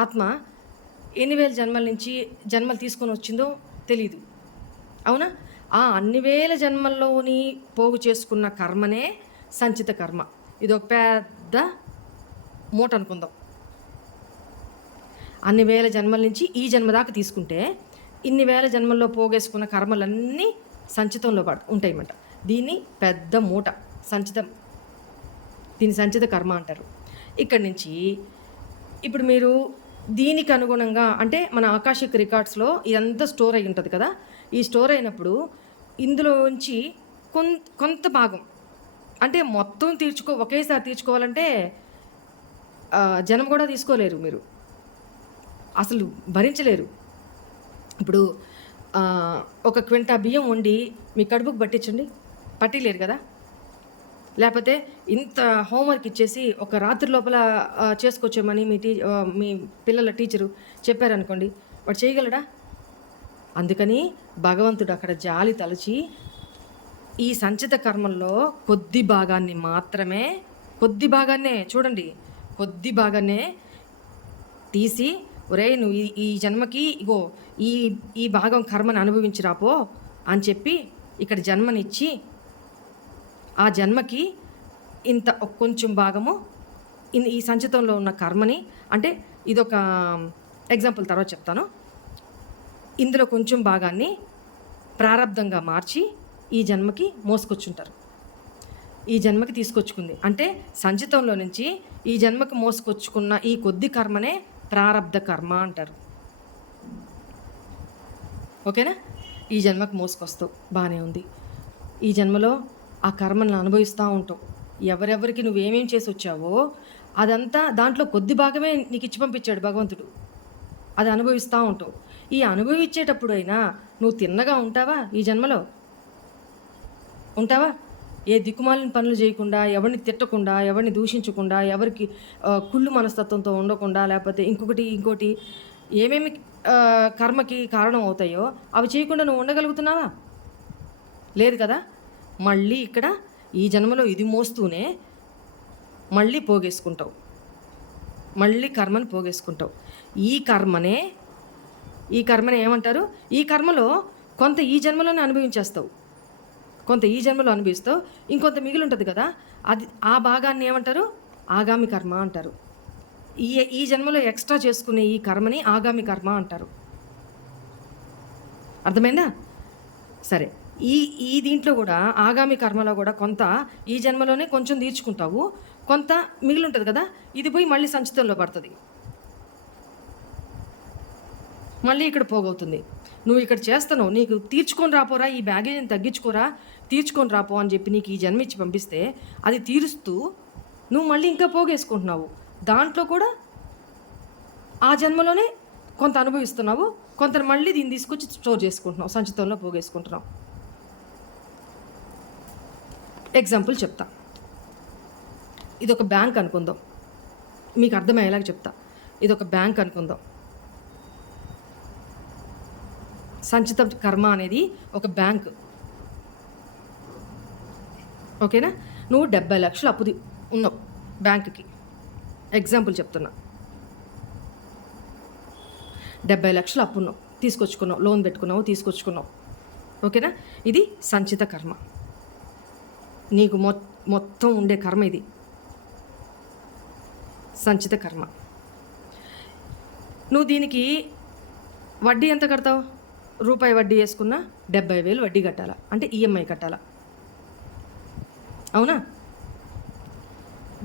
ఆత్మ ఎన్ని వేల జన్మలు తీసుకొని వచ్చిందో తెలియదు. అవునా? ఆ అన్ని వేల జన్మల్లోని పోగు చేసుకున్న కర్మనే సంచిత కర్మ. ఇది ఒక పెద్ద మూట అనుకుందాం. అన్ని వేల జన్మల నుంచి ఈ జన్మ దాకా తీసుకుంటే ఇన్ని వేల జన్మల్లో పోగేసుకున్న కర్మలన్నీ సంచితంలో ఉంటాయన్నమాట. దీన్ని పెద్ద మూట సంచితం, దీన్ని సంచిత కర్మ అంటారు. ఇక్కడి నుంచి ఇప్పుడు మీరు దీనికి అనుగుణంగా, అంటే మన ఆకాశిక్ రికార్డ్స్లో ఇదంతా స్టోర్ అయి ఉంటుంది కదా. ఈ స్టోర్ అయినప్పుడు ఇందులోంచి కొంత భాగం, అంటే మొత్తం ఒకేసారి తీర్చుకోవాలంటే జనం కూడా తీసుకోలేరు మీరు. అసలు భరించలేరు. ఇప్పుడు ఒక క్వింటా బియ్యం వండి మీ కడుపుకి పట్టించండి, పట్టిలేరు కదా. లేకపోతే ఇంత హోంవర్క్ ఇచ్చేసి ఒక రాత్రి లోపల చేసుకొచ్చేమని మీ పిల్లల టీచరు చెప్పారనుకోండి, వాడు చేయగలడా? అందుకని భగవంతుడు అక్కడ జాలి తలచి ఈ సంచిత కర్మల్లో కొద్ది భాగాన్నే చూడండి, కొద్ది భాగాన్నే తీసి, ఒరేయ్ నువ్వు ఈ జన్మకి ఇగో ఈ ఈ భాగం కర్మని అనుభవించిరాపో అని చెప్పి ఇక్కడ జన్మనిచ్చి, ఆ జన్మకి ఇంత కొంచెం భాగము ఈ సంచితంలో ఉన్న కర్మని, అంటే ఇదొక ఎగ్జాంపుల్ తర్వాత చెప్తాను, ఇందులో కొంచెం భాగాన్ని ప్రారబ్ధంగా మార్చి ఈ జన్మకి మోసుకొచ్చుంటారు. ఈ జన్మకి తీసుకొచ్చుకుంది అంటే సంచితంలో నుంచి ఈ జన్మకి మోసుకొచ్చుకున్న ఈ కొద్ది కర్మనే ప్రారబ్ధ కర్మ అంటారు. ఓకేనా? ఈ జన్మకి మోసుకొస్తావు, బాగానే ఉంది. ఈ జన్మలో ఆ కర్మను అనుభవిస్తూ ఉంటావు. ఎవరెవరికి నువ్వేమేం చేసి వచ్చావో అదంతా దాంట్లో కొద్ది భాగమే నీకు ఇచ్చి పంపించాడు భగవంతుడు. అది అనుభవిస్తూ ఉంటావు. ఈ అనుభవించేటప్పుడు అయినా నువ్వు తిన్నగా ఉంటావా? ఈ జన్మలో ఉంటావా? ఏ దిక్కుమాలిన పనులు చేయకుండా, ఎవరిని తిట్టకుండా, ఎవరిని దూషించకుండా, ఎవరికి కుళ్ళు మనస్తత్వంతో ఉండకుండా, లేకపోతే ఇంకోటి ఏమేమి కర్మకి కారణం అవుతాయో అవి చేయకుండా నువ్వు ఉండగలుగుతున్నావా? లేదు కదా. మళ్ళీ ఇక్కడ ఈ జన్మలో ఇది మోస్తూనే మళ్ళీ పోగేసుకుంటావు, మళ్ళీ కర్మని పోగేసుకుంటావు. ఈ కర్మనే ఏమంటారు? ఈ కర్మలో కొంత ఈ జన్మలోనే అనుభవించేస్తావు, కొంత ఈ జన్మలో అనుభవిస్తావు, ఇంకొంత మిగిలి ఉంటుంది కదా, అది ఆ భాగాన్ని ఏమంటారు? ఆగామి కర్మ అంటారు. ఈ జన్మలో ఎక్స్ట్రా చేసుకునే ఈ కర్మని ఆగామి కర్మ అంటారు. అర్థమైందా? సరే, ఈ దీంట్లో కూడా ఆగామి కర్మలో కూడా కొంత ఈ జన్మలోనే కొంచెం తీర్చుకుంటావు, కొంత మిగిలి ఉంటుంది కదా, ఇది పోయి మళ్ళీ సంచితంలో పడుతుంది, మళ్ళీ ఇక్కడ పోగవుతుంది. నువ్వు ఇక్కడ చేస్తున్నావు, నీకు తీర్చుకొని రాపోరా, ఈ బ్యాగేజ్ని తగ్గించుకోరా, తీర్చుకొని రాపో అని చెప్పి నీకు ఈ జన్మ ఇచ్చి పంపిస్తే అది తీరుస్తూ నువ్వు మళ్ళీ ఇంకా పోగేసుకుంటున్నావు. దాంట్లో కూడా ఆ జన్మలోనే కొంత అనుభవిస్తున్నావు, కొంత మళ్ళీ దీన్ని తీసుకొచ్చి స్టోర్ చేసుకుంటున్నావు, సంచితంలో పోగేసుకుంటున్నావు. ఎగ్జాంపుల్ చెప్తా. ఇది ఒక బ్యాంక్ అనుకుందాం, మీకు అర్థమయ్యేలాగా చెప్తా. ఇది ఒక బ్యాంక్ అనుకుందాం. సంచిత కర్మ అనేది ఒక బ్యాంక్. ఓకేనా? నువ్వు 70 లక్షలు అప్పు ఉన్నావు బ్యాంకుకి, ఎగ్జాంపుల్ చెప్తున్నా. 70 లక్షలు అప్పు ఉన్నావు, తీసుకొచ్చుకున్నావు, లోన్ పెట్టుకున్నావు, తీసుకొచ్చుకున్నావు. ఓకేనా? ఇది సంచిత కర్మ, నీకు మొత్తం ఉండే కర్మ ఇది సంచిత కర్మ. నువ్వు దీనికి వడ్డీ ఎంత కడతావు? రూపాయి వడ్డీ వేసుకున్నా 70,000 వడ్డీ కట్టాలా, అంటే ఈఎంఐ కట్టాలా, అవునా?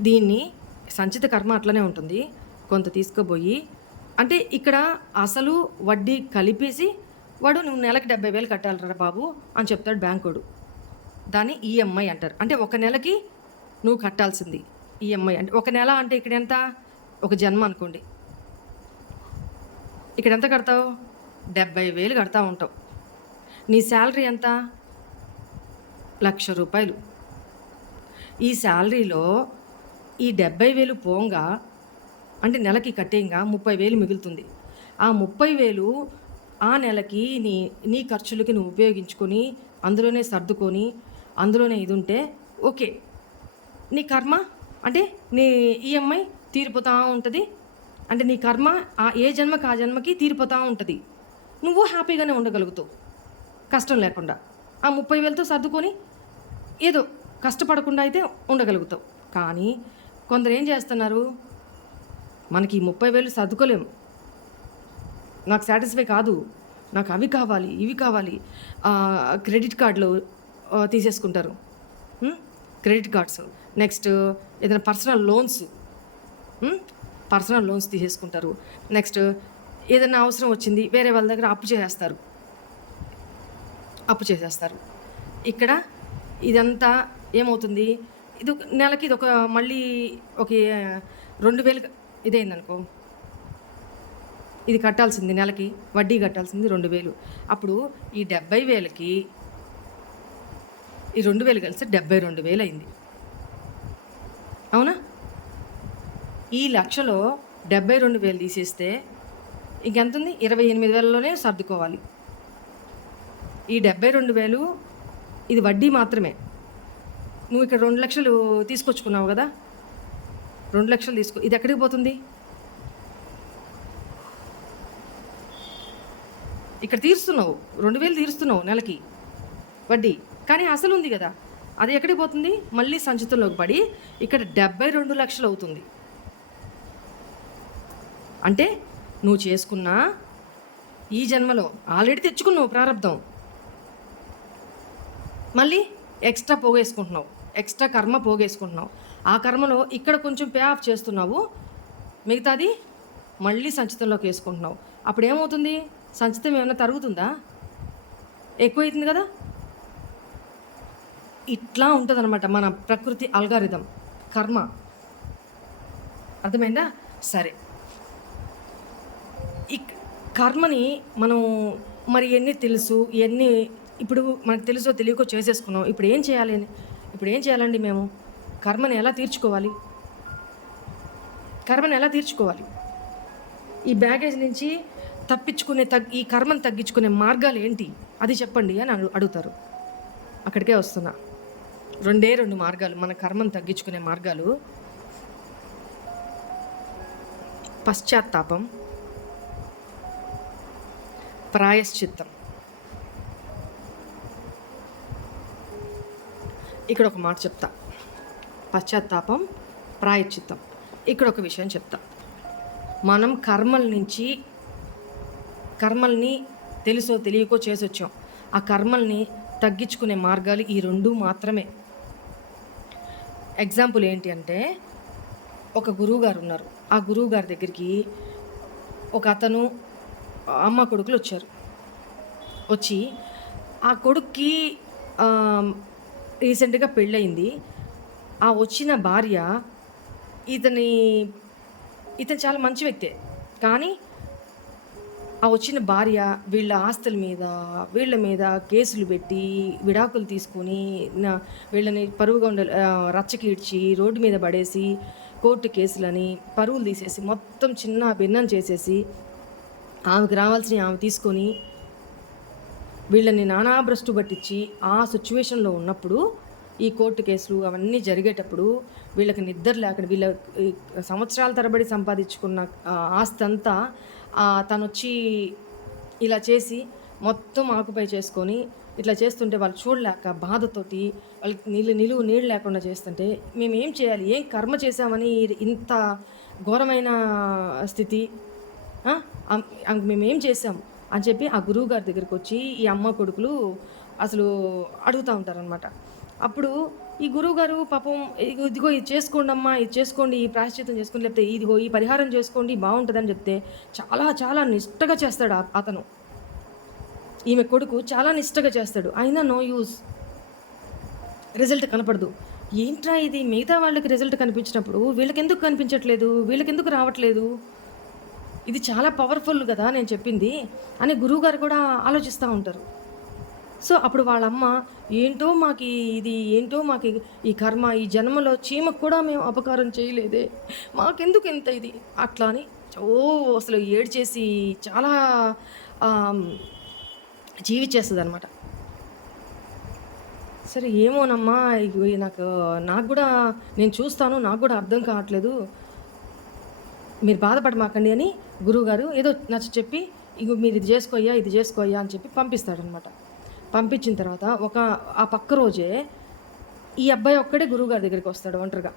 దీన్ని సంచిత కర్మ అట్లనే ఉంటుంది. కొంత తీసుకుపోయి, అంటే ఇక్కడ అసలు వడ్డీ కలిపేసి వాడు నువ్వు నెలకి 70,000 కట్టాలరా బాబు అని చెప్తాడు బ్యాంకుడు. దాన్ని ఈఎంఐ అంటారు. అంటే ఒక నెలకి నువ్వు కట్టాల్సింది ఈఎంఐ. అంటే ఒక నెల అంటే ఇక్కడ ఎంత? ఒక జన్మ అనుకోండి. ఇక్కడ ఎంత కడతావు? 70,000 కడతా ఉంటావు. నీ శాలరీ ఎంత? ₹1,00,000. ఈ శాలరీలో ఈ 70,000 పోంగా, అంటే నెలకి కట్టేయంగా 30,000 మిగులుతుంది. ఆ 30,000 ఆ నెలకి నీ ఖర్చులకి నువ్వు ఉపయోగించుకొని, అందులోనే సర్దుకొని, అందులోనే ఇది ఉంటే ఓకే, నీ కర్మ అంటే నీ ఈఎంఐ తీరిపోతూ ఉంటుంది. అంటే నీ కర్మ ఏ జన్మకి ఆ జన్మకి తీరిపోతూ ఉంటుంది. నువ్వు హ్యాపీగానే ఉండగలుగుతావు కష్టం లేకుండా. ఆ 30,000తో సర్దుకొని ఏదో కష్టపడకుండా అయితే ఉండగలుగుతావు. కానీ కొందరు ఏం చేస్తున్నారు, మనకి 30,000 సర్దుకోలేము, నాకు సాటిస్ఫై కాదు, నాకు అవి కావాలి, ఇవి కావాలి, క్రెడిట్ కార్డులు తీసేసుకుంటారు, క్రెడిట్ కార్డ్స్. నెక్స్ట్ ఏదైనా పర్సనల్ లోన్స్ తీసేసుకుంటారు. నెక్స్ట్ ఏదైనా అవసరం వచ్చింది, వేరే వాళ్ళ దగ్గర అప్పు చేసేస్తారు. ఇక్కడ ఇదంతా ఏమవుతుంది, ఇది నెలకి ఇది మళ్ళీ ఒక 2,000 ఇదైందనుకో, ఇది కట్టాల్సింది నెలకి వడ్డీ కట్టాల్సింది 2,000. అప్పుడు ఈ 70,000కి ఈ 2,000 కలిసి 72,000 అయింది. అవునా? ఈ లక్షలో 72,000 తీసేస్తే ఇంకెంతుంది? 28,000లోనే సర్దుకోవాలి. ఈ 72,000 ఇది వడ్డీ మాత్రమే. నువ్వు ఇక్కడ 2 లక్షలు తీసుకొచ్చుకున్నావు కదా, 2 లక్షలు ఇది ఎక్కడికి పోతుంది? ఇక్కడ తీరుస్తున్నావు, 2,000 తీరుస్తున్నావు నెలకి వడ్డీ, కానీ అసలు ఉంది కదా, అది ఎక్కడికి పోతుంది? మళ్ళీ సంచితంలోకి పడి ఇక్కడ 72 లక్షలు అవుతుంది. అంటే నువ్వు చేసుకున్న ఈ జన్మలో ఆల్రెడీ తెచ్చుకున్నావు ప్రారంధం, మళ్ళీ ఎక్స్ట్రా పోగేసుకుంటున్నావు, ఎక్స్ట్రా కర్మ పోగేసుకుంటున్నావు. ఆ కర్మలో ఇక్కడ కొంచెం పే ఆఫ్ చేస్తున్నావు, మిగతాది మళ్ళీ సంచితంలోకి వేసుకుంటున్నావు. అప్పుడు ఏమవుతుంది? సంచితం ఏమైనా తరుగుతుందా? ఎక్కువైతుంది కదా. ఇట్లా ఉంటుందన్నమాట మన ప్రకృతి అల్గారిథం, కర్మ. అర్థమైందా? సరే, ఈ కర్మని మనం మరి ఎన్ని తెలుసు, ఎన్ని ఇప్పుడు మనకు తెలుసో తెలియకో చేసేసుకున్నాం. ఇప్పుడు ఏం చేయాలి? ఇప్పుడు ఏం చేయాలండి? మేము కర్మని ఎలా తీర్చుకోవాలి? కర్మని ఎలా తీర్చుకోవాలి? ఈ బ్యాగేజ్ నుంచి తప్పించుకునే ఈ కర్మను తగ్గించుకునే మార్గాలు ఏంటి అది చెప్పండి అని అడుగుతారు. అక్కడికే వస్తున్నా. 2 మార్గాలు మన కర్మను తగ్గించుకునే మార్గాలు. పశ్చాత్తాపం, ప్రాయశ్చిత్తం. ఇక్కడ ఒక మాట చెప్తా, పశ్చాత్తాపం, ప్రాయశ్చిత్తం. ఇక్కడ ఒక విషయం చెప్తా. మనం కర్మల్ని తెలుసో తెలియకో చేసొచ్చాం. ఆ కర్మల్ని తగ్గించుకునే మార్గాలు ఈ 2 మాత్రమే. ఎగ్జాంపుల్ ఏంటి అంటే, ఒక గురువుగారు ఉన్నారు. ఆ గురువుగారి దగ్గరికి ఒక అతను అమ్మ కొడుకులు వచ్చారు. వచ్చి ఆ కొడుక్కి రీసెంట్గా పెళ్ళయింది. ఆ వచ్చిన భార్య ఇతను చాలా మంచి వ్యక్తే, కానీ ఆ వచ్చిన భార్య వీళ్ళ ఆస్తుల మీద వీళ్ళ మీద కేసులు పెట్టి విడాకులు తీసుకొని వీళ్ళని పరువుగా రచ్చకి ఇడ్చి రోడ్డు మీద పడేసి కోర్టు కేసులని పరువులు తీసేసి మొత్తం చిన్న భిన్నం చేసేసి ఆమెకు రావాల్సిన ఆమె తీసుకొని వీళ్ళని నానా భ్రష్టు పట్టించి ఆ సిచ్యువేషన్లో ఉన్నప్పుడు ఈ కోర్టు కేసులు అవన్నీ జరిగేటప్పుడు వీళ్ళకి నిద్ర లేకుండా వీళ్ళ సంవత్సరాల తరబడి సంపాదించుకున్న ఆస్తి అంతా తను వచ్చి ఇలా చేసి మొత్తం ఆకుపై చేసుకొని ఇట్లా చేస్తుంటే వాళ్ళు చూడలేక బాధతోటి వాళ్ళకి నీళ్ళు లేకుండా చేస్తుంటే మేము ఏం చేయాలి? ఏం కర్మ చేశామని ఇంత ఘోరమైన స్థితి, మేమేం చేసాం అని చెప్పి ఆ గురువుగారి దగ్గరికి వచ్చి ఈ అమ్మ కొడుకులు అసలు అడుగుతూ ఉంటారనమాట. అప్పుడు ఈ గురువుగారు పాపం ఇదిగో ఇది చేసుకోండి అమ్మా, ఇది చేసుకోండి, ఈ ప్రాయశ్చిత్తం చేసుకోండి, లేకపోతే ఇదిగో ఈ పరిహారం చేసుకోండి బాగుంటుందని చెప్తే చాలా చాలా నిష్టగా చేస్తాడు అతను. ఈమె కొడుకు చాలా నిష్టగా చేస్తాడు, అయినా నో యూజ్, రిజల్ట్ కనపడదు. ఏంట్రా ఇది, మిగతా వాళ్ళకి రిజల్ట్ కనిపించినప్పుడు వీళ్ళకి ఎందుకు కనిపించట్లేదు, వీళ్ళకి ఎందుకు రావట్లేదు, ఇది చాలా పవర్ఫుల్ కదా నేను చెప్పింది అని గురువుగారు కూడా ఆలోచిస్తూ ఉంటారు. సో అప్పుడు వాళ్ళమ్మ ఏంటో మాకు ఈ కర్మ, ఈ జన్మలో చీమకు కూడా మేము అపకారం చేయలేదే, మాకెందుకు ఇంత ఇది అట్లా అని అసలు ఏడ్చేసి చాలా జీవించేస్తుంది అనమాట. సరే ఏమోనమ్మా, నాకు కూడా నేను చూస్తాను, నాకు కూడా అర్థం కావట్లేదు, మీరు బాధపడమాకండి అని గురువుగారు ఏదో నచ్చ చెప్పి ఇగో మీరు ఇది చేసుకోయ్యా అని చెప్పి పంపిస్తాడనమాట. పంపించిన తర్వాత ఆ పక్క రోజే ఈ అబ్బాయి ఒక్కడే గురువుగారి దగ్గరికి వస్తాడు ఒంటరిగా.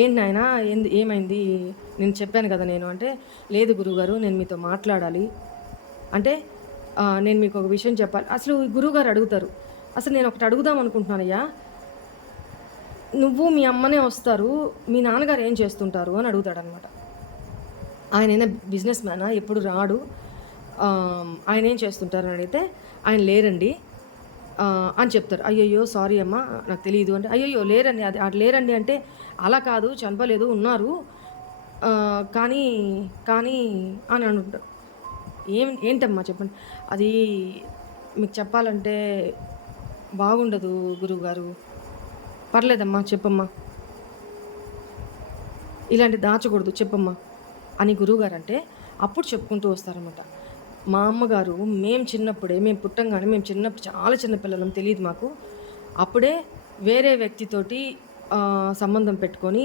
ఏంటి నాయనా, ఏమైంది, నేను చెప్పాను కదా నేను అంటే, లేదు గురువుగారు నేను మీతో మాట్లాడాలి అంటే, నేను మీకు ఒక విషయం చెప్పాలి. అసలు గురువుగారు అడుగుతారు, అసలు నేను ఒకటి అడుగుదాం అనుకుంటున్నానయ్యా, నువ్వు మీ అమ్మనే వస్తారు, మీ నాన్నగారు ఏం చేస్తుంటారు అని అడుగుతాడనమాట. ఆయన ఏదైనా బిజినెస్ మ్యానా, ఎప్పుడు రాడు, ఆయన ఏం చేస్తుంటారు అని అడిగితే ఆయన లేరండి అని చెప్తారు. అయ్యయ్యో సారీ అమ్మ నాకు తెలియదు అంటే, అయ్యయ్యో లేరండి, అది లేరండి అంటే, అలా కాదు చంపలేదు, ఉన్నారు, కానీ, కానీ అని అంటుంటారు. ఏంటమ్మా చెప్పండి. అది మీకు చెప్పాలంటే బాగుండదు గురువుగారు. పర్లేదమ్మా చెప్పమ్మా. ఇలాంటివి దాచకూడదు చెప్పమ్మా అని గురువుగారంటే అప్పుడు చెప్పుకుంటూ వస్తారనమాట. మా అమ్మగారు మేము పుట్టంగానే మేము చిన్నప్పుడు చాలా చిన్న పిల్లలం తెలీదు మాకు. అప్పుడే వేరే వ్యక్తితోటి సంబంధం పెట్టుకొని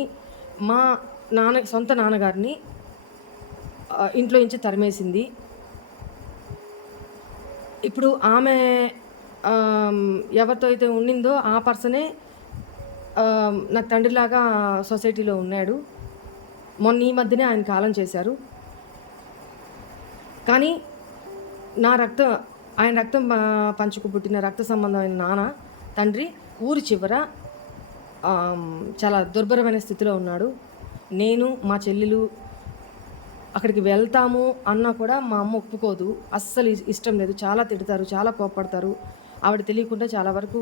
మా సొంత నాన్నగారిని ఇంట్లో నుంచి తరిమేసింది. ఇప్పుడు ఆమె ఎవరితో అయితే ఉండిందో ఆ పర్సనే నాకు తండ్రిలాగా సొసైటీలో ఉన్నాడు. మొన్న ఈ మధ్యనే ఆయన కాలం చేశారు. కానీ ఆయన రక్తం పంచుకు పుట్టిన రక్త సంబంధమైన తండ్రి ఊరి చివర చాలా దుర్భరమైన స్థితిలో ఉన్నాడు. నేను మా చెల్లెలు అక్కడికి వెళ్తాము అన్నా కూడా మా అమ్మ ఒప్పుకోదు. అస్సలు ఇష్టం లేదు. చాలా తిడతారు, చాలా కోప్పడతారు. ఆవిడ తెలియకుండా చాలా వరకు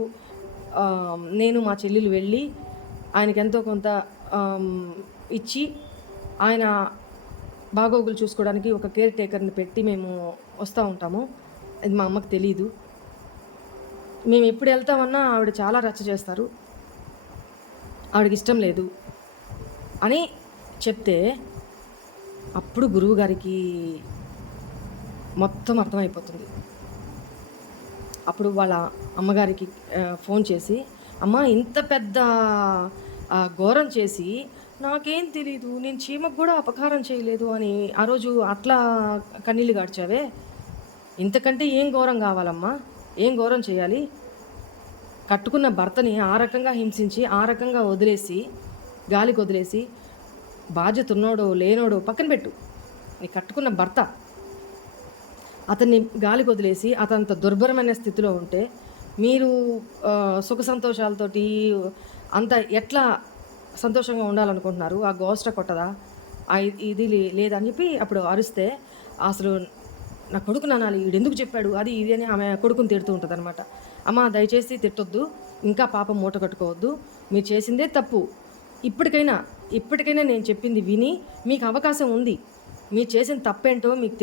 నేను మా చెల్లెలు వెళ్ళి ఆయనకి ఎంతో కొంత ఇచ్చి ఆయన బాగోగులు చూసుకోవడానికి ఒక కేర్ టేకర్ని పెట్టి మేము వస్తూ ఉంటాము. అది మా అమ్మకి తెలీదు. మేము ఎప్పుడు వెళ్తామన్నా ఆవిడ చాలా రచ్చ చేస్తారు. ఆవిడకి ఇష్టం లేదు అని చెప్తే అప్పుడు గురువుగారికి మొత్తం అర్థమైపోతుంది. అప్పుడు వాళ్ళ అమ్మగారికి ఫోన్ చేసి, అమ్మ ఇంత పెద్ద ఘోరం చేసి నాకేం తెలీదు, నేను చీమకు కూడా అపకారం చేయలేదు అని ఆ రోజు అట్లా కన్నీళ్ళు గాడ్చావే, ఇంతకంటే ఏం ఘోరం కావాలమ్మా, ఏం ఘోరం చేయాలి? కట్టుకున్న భర్తని ఆ రకంగా హింసించి ఆ రకంగా వదిలేసి గాలికి వదిలేసి బాధ్యత ఉన్నోడో లేనోడో పక్కన పెట్టు, నీ కట్టుకున్న భర్త అతన్ని గాలికి వదిలేసి అతనంత దుర్భరమైన స్థితిలో ఉంటే మీరు సుఖ సంతోషాలతోటి అంత ఎట్లా సంతోషంగా ఉండాలనుకుంటున్నారు? ఆ గోష్ట కొట్టదా? ఇది లేదని చెప్పి అప్పుడు అరిస్తే, అసలు నా కొడుకు నానాలి, వీడెందుకు చెప్పాడు అది ఇది అని ఆమె కొడుకుని తిడుతూ ఉంటుంది అనమాట. అమ్మ దయచేసి తిట్టొద్దు, ఇంకా పాపం మూట కట్టుకోవద్దు, మీరు చేసిందే తప్పు. ఇప్పటికైనా నేను చెప్పింది విని మీకు అవకాశం ఉంది, మీరు చేసిన తప్పేంటో మీకు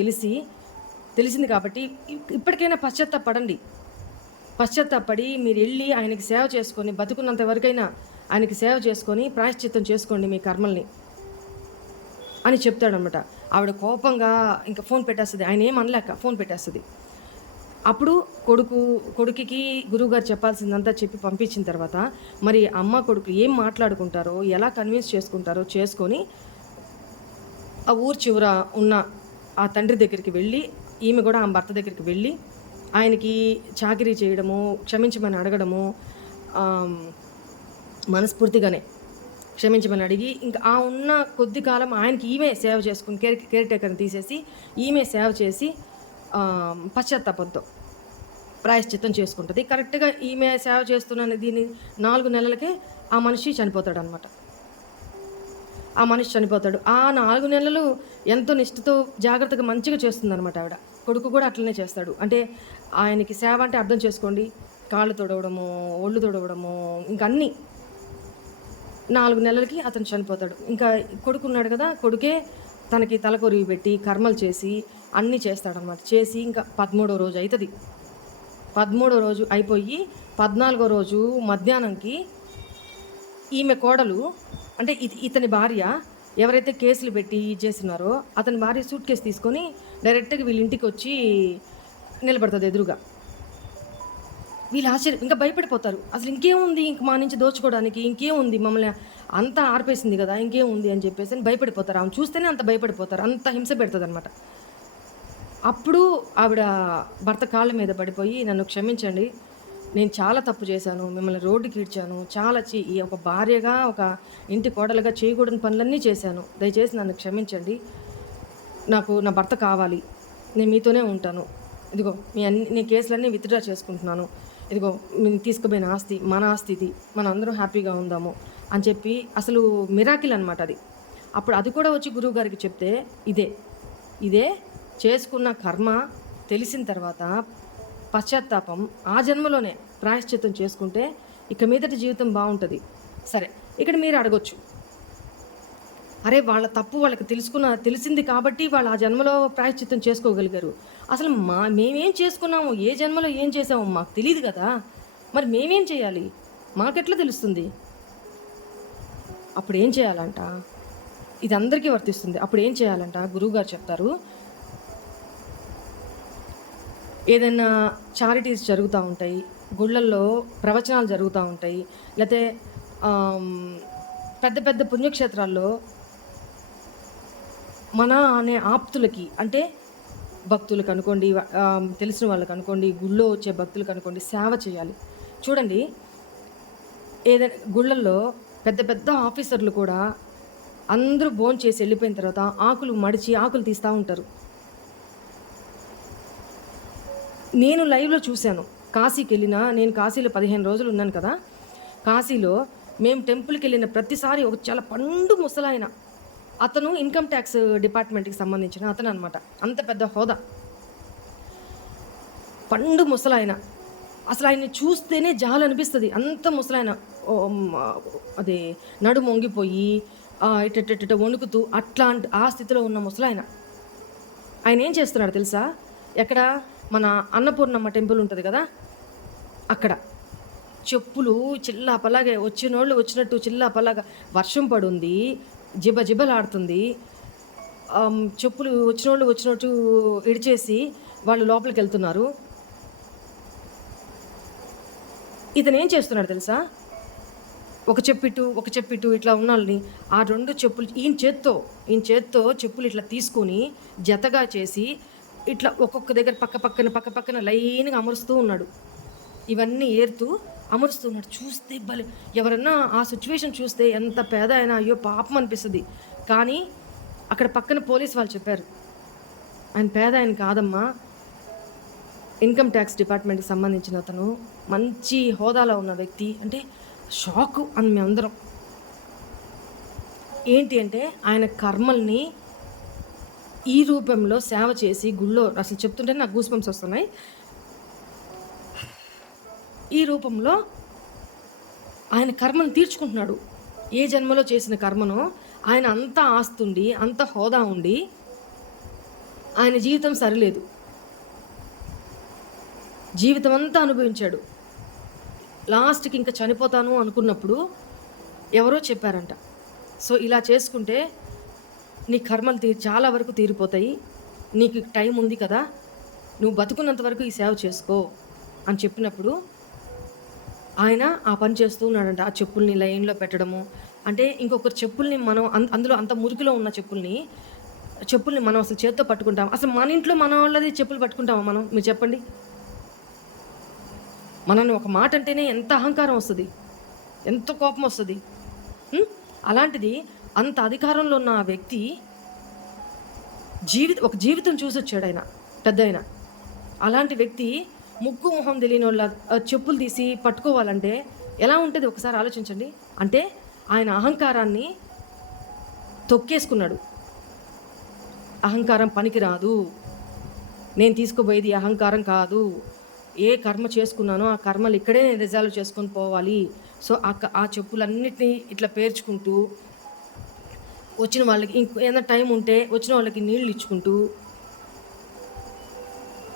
తెలిసింది కాబట్టి ఇప్పటికైనా పశ్చాత్తాపడి మీరు వెళ్ళి ఆయనకి సేవ చేసుకొని, బతుకున్నంత వరకైనా ఆయనకి సేవ చేసుకొని ప్రాయశ్చిత్తం చేసుకోండి మీ కర్మల్ని అని చెప్తాడనమాట. ఆవిడ కోపంగా ఇంకా ఫోన్ పెట్టేస్తుంది. ఆయన ఏం అనలేక ఫోన్ పెట్టేస్తుంది. అప్పుడు కొడుకుకి గురువుగారు చెప్పాల్సిందంతా చెప్పి పంపించిన తర్వాత మరి అమ్మ కొడుకు ఏం మాట్లాడుకుంటారో, ఎలా కన్విన్స్ చేసుకుంటారో చేసుకొని ఆ ఊరు చివర ఉన్న ఆ తండ్రి దగ్గరికి వెళ్ళి, ఈమె కూడా ఆ భర్త దగ్గరికి వెళ్ళి ఆయనకి చాకిరీ చేయడము, క్షమించమని అడగడము, మనస్ఫూర్తిగానే క్షమించమని అడిగి ఇంకా ఆ ఉన్న కొద్ది కాలం ఆయనకి ఈమె సేవ చేసుకుని కేర్ టేకర్ని తీసేసి ఈమె సేవ చేసి పశ్చాత్తాపంతో ప్రాయశ్చిత్తం చేసుకుంటుంది. కరెక్ట్గా ఈమె సేవ చేస్తున్న దీన్ని 4 నెలలకే ఆ మనిషి చనిపోతాడు అనమాట. ఆ మనిషి చనిపోతాడు. ఆ 4 నెలలు ఎంతో నిష్ఠతో జాగ్రత్తగా మంచిగా చేస్తుందన్నమాట ఆవిడ. కొడుకు కూడా అట్లనే చేస్తాడు. అంటే ఆయనకి సేవ అంటే అర్థం చేసుకోండి, కాళ్ళు తొడవడము, ఒళ్ళు తొడవడము, ఇంకా అన్నీ. 4 నెలలకి అతను చనిపోతాడు. ఇంకా కొడుకున్నాడు కదా, కొడుకే తనకి తలకొరివి పెట్టి కర్మలు చేసి అన్నీ చేస్తాడనమాట. చేసి ఇంకా 13వ రోజు అవుతుంది. 13వ రోజు అయిపోయి 14వ రోజు మధ్యాహ్నంకి ఈమె కోడలు అంటే ఇతని భార్య ఎవరైతే కేసులు పెట్టి చేస్తున్నారో అతని భార్య సూట్ కేసు తీసుకొని డైరెక్ట్గా వీళ్ళ ఇంటికి వచ్చి నిలబడుతుంది ఎదురుగా. వీళ్ళు ఇంకా భయపడిపోతారు. అసలు ఇంకేముంది, ఇంక మా నుంచి దోచుకోవడానికి ఇంకేముంది, మమ్మల్ని అంతా ఆర్పేసింది కదా, ఇంకేముంది అని చెప్పేసి అని భయపడిపోతారు. ఆమె చూస్తేనే అంత భయపడిపోతారు, అంత హింస పెడుతుంది అనమాట. అప్పుడు ఆవిడ భర్త కాళ్ళ మీద పడిపోయి, నన్ను క్షమించండి, నేను చాలా తప్పు చేశాను, మిమ్మల్ని రోడ్డుకి ఈడ్చాను, చాలా ఒక భార్యగా ఒక ఇంటి కోడలుగా చేయకూడని పనులన్నీ చేశాను, దయచేసి నన్ను క్షమించండి, నాకు నా భర్త కావాలి, నేను మీతోనే ఉంటాను, ఇదిగో నీ కేసులన్నీ విత్డ్రా చేసుకుంటున్నాను, ఇదిగో నేను తీసుకుపోయిన ఆస్తి మన ఆస్తి, ఇది మనం అందరం హ్యాపీగా ఉందాము అని చెప్పి అసలు మిరాకిల్ అనమాట అది. అప్పుడు అది కూడా వచ్చి గురువుగారికి చెప్తే ఇదే చేసుకున్న కర్మ తెలిసిన తర్వాత పశ్చాత్తాపం ఆ జన్మలోనే ప్రాయశ్చిత్తం చేసుకుంటే ఇక మీదటి జీవితం బాగుంటుంది. సరే, ఇక్కడ మీరు అడగొచ్చు, అరే! వాళ్ళ తప్పు వాళ్ళకి తెలిసింది కాబట్టి వాళ్ళు ఆ జన్మలో ప్రాయశ్చిత్తం చేసుకోగలిగారు. అసలు మేమేం చేసుకున్నాము? ఏ జన్మలో ఏం చేసామో మాకు తెలీదు గదా! మరి మేమేం చేయాలి? మాకెట్లా తెలుస్తుంది? అప్పుడేం చేయాలంట? ఇది అందరికీ వర్తిస్తుంది. అప్పుడేం చేయాలంట గురువుగారు చెప్తారు. ఏదైనా చారిటీస్ జరుగుతా ఉంటాయి. గుళ్ళల్లో ప్రవచనాలు జరుగుతా ఉంటాయి. లేతే ఆహ్, పెద్ద పెద్ద పుణ్యక్షేత్రాల్లో మన అనే ఆప్తులకి అంటే భక్తులకనుకోండి, తెలిసిన వాళ్ళకనుకోండి, గుళ్ళో వచ్చే భక్తులకనుకోండి సేవ చేయాలి. చూడండి, ఏదైనా గుళ్ళల్లో పెద్ద పెద్ద ఆఫీసర్లు కూడా అందరూ భోంచేసి ఎళ్ళిపోయిన తర్వాత ఆకులు మడిచి ఆకులు తీస్తా ఉంటారు. నేను లైవ్‌లో చూశాను. నేను కాశీలో 15 రోజులు ఉన్నాను కదా! కాశీలో మేము టెంపుల్‌కెళ్ళిన ప్రతిసారి ఒక చాలా పండు ముసలాయన. అతను ఇన్‌కమ్ టాక్స్ డిపార్ట్‌మెంట్‌కి సంబంధించిన అతననమాట. అంత పెద్ద హోదా. పండు ముసలాయన. అసలాయన్ని చూస్తేనే జాలనిపిస్తది. అంత ముసలాయన. అదే నడుము వంగిపోయి ఇటటటట వణుకుతూ ఆ స్థితిలో ఉన్న ముసలాయన. ఆయనేం చేస్తున్నాడో తెలుసా? ఎక్కడ? మన అన్నపూర్ణమ్మ టెంపుల్ ఉంటది గదా! అక్కడ. చెప్పులు చిల్లాపల్లాగా వచ్చినోళ్ళు వచ్చినట్టు చిల్లాపల్లాగా వర్షం పడుంది. జిబజిబలాడుతుంది. చెప్పులు వచ్చినోళ్ళు వచ్చినట్టు ఇడిచేసి వాళ్ళు లోపలికెళ్తున్నారు. ఇతనేం చేస్తున్నాడో తెలుసా? ఒక చెప్పిటు ఇట్లా ఉన్నోళ్ళని ఆ 2 చెప్పులు ఈయన చేత్తో చెప్పులు ఇట్లా తీసుకొని జతగా చేసి ఇట్లా ఒక్కొక్క దగ్గర పక్క పక్కన లైన్‌గా అమరుస్తూ ఉన్నాడు. ఇవన్నీ ఏరుతూ అమరుస్తున్నాడు. చూస్తే ఎవరన్నా ఆ సిట్యుయేషన్ చూస్తే ఎంత పేద అయినా అయ్యో పాపం అనిపిస్తది. కానీ అక్కడ పక్కన పోలీస్ వాళ్ళు చెప్పారు, ఆయన పేద ఆయన కాదమ్మా, ఇన్‌కమ్ టాక్స్ డిపార్ట్‌మెంట్‌కి సంబంధించిన అతను, మంచి హోదాలో ఉన్న వ్యక్తి. అంటే షాకు అని మేమందరం. ఏంటి అంటే ఆయన కర్మల్ని ఈ రూపంలో సేవ చేసి గుళ్ళో అసలు చెప్తుంటే నాకు గూస్ బంప్స్ వస్తున్నాయి. ఈ రూపంలో ఆయన కర్మను తీర్చుకుంటున్నాడు. ఏ జన్మలో చేసిన కర్మనో ఆయన అంత ఆస్తుండి, అంత హోదా ఉండి ఆయన జీవితం సరిలేదు. జీవితం అంతా అనుభవించాడు. లాస్ట్‌కి ఇంకా చనిపోతాను అనుకున్నప్పుడు ఎవరో చెప్పారంట, సో ఇలా చేసుకుంటే నీ కర్మలు చాలా వరకు తీరిపోతాయి. నీకు టైం ఉంది కదా! నువ్వు బతుకున్నంత వరకు ఈ సేవ చేసుకో అని చెప్పినప్పుడు ఆయన ఆ పని చేస్తూ ఉన్నాడంట. ఆ చెప్పుల్ని లైన్‌లో పెట్టడము. అంటే ఇంకొకరి చెప్పుల్ని మనం అందులో అంత మురికిలో ఉన్న చెప్పుల్ని మనం అసలు చేత్తో పట్టుకుంటామా? అసలు మన ఇంట్లో మనోళ్ళది చెప్పులు పట్టుకుంటామా మనం? మీరు చెప్పండి. మనల్ని ఒక మాట అంటేనే ఎంత అహంకారం వస్తది. ఎంత కోపం వస్తది. అలాంటిది అంత అధికారంలో ఉన్న ఆ వ్యక్తి ఒక జీవితం చూసొచ్చాడాయన పెద్దాయన. అలాంటి వ్యక్తి ముక్కు మొహం తెలియనోళ్ళ చెప్పులు తీసి పట్టుకోవాలంటే ఎలా ఉంటది ఒకసారి ఆలోచించండి. అంటే ఆయన అహంకారాన్ని తొక్కేసుకున్నాడు. అహంకారం పనికిరాదు. నేను తీసుకోబోయేది అహంకారం కాదు. ఏ కర్మ చేసుకున్నానో ఆ కర్మలు ఇక్కడే నేను రిజాల్వ్ చేసుకొని పోవాలి. సో ఆ చెప్పులన్నిటినీ ఇట్లా పేర్చుకుంటూ వచ్చిన వాళ్ళకి ఏదైనా టైం ఉంటే వచ్చిన వాళ్ళకి నీళ్ళు ఇచ్చుకుంటూ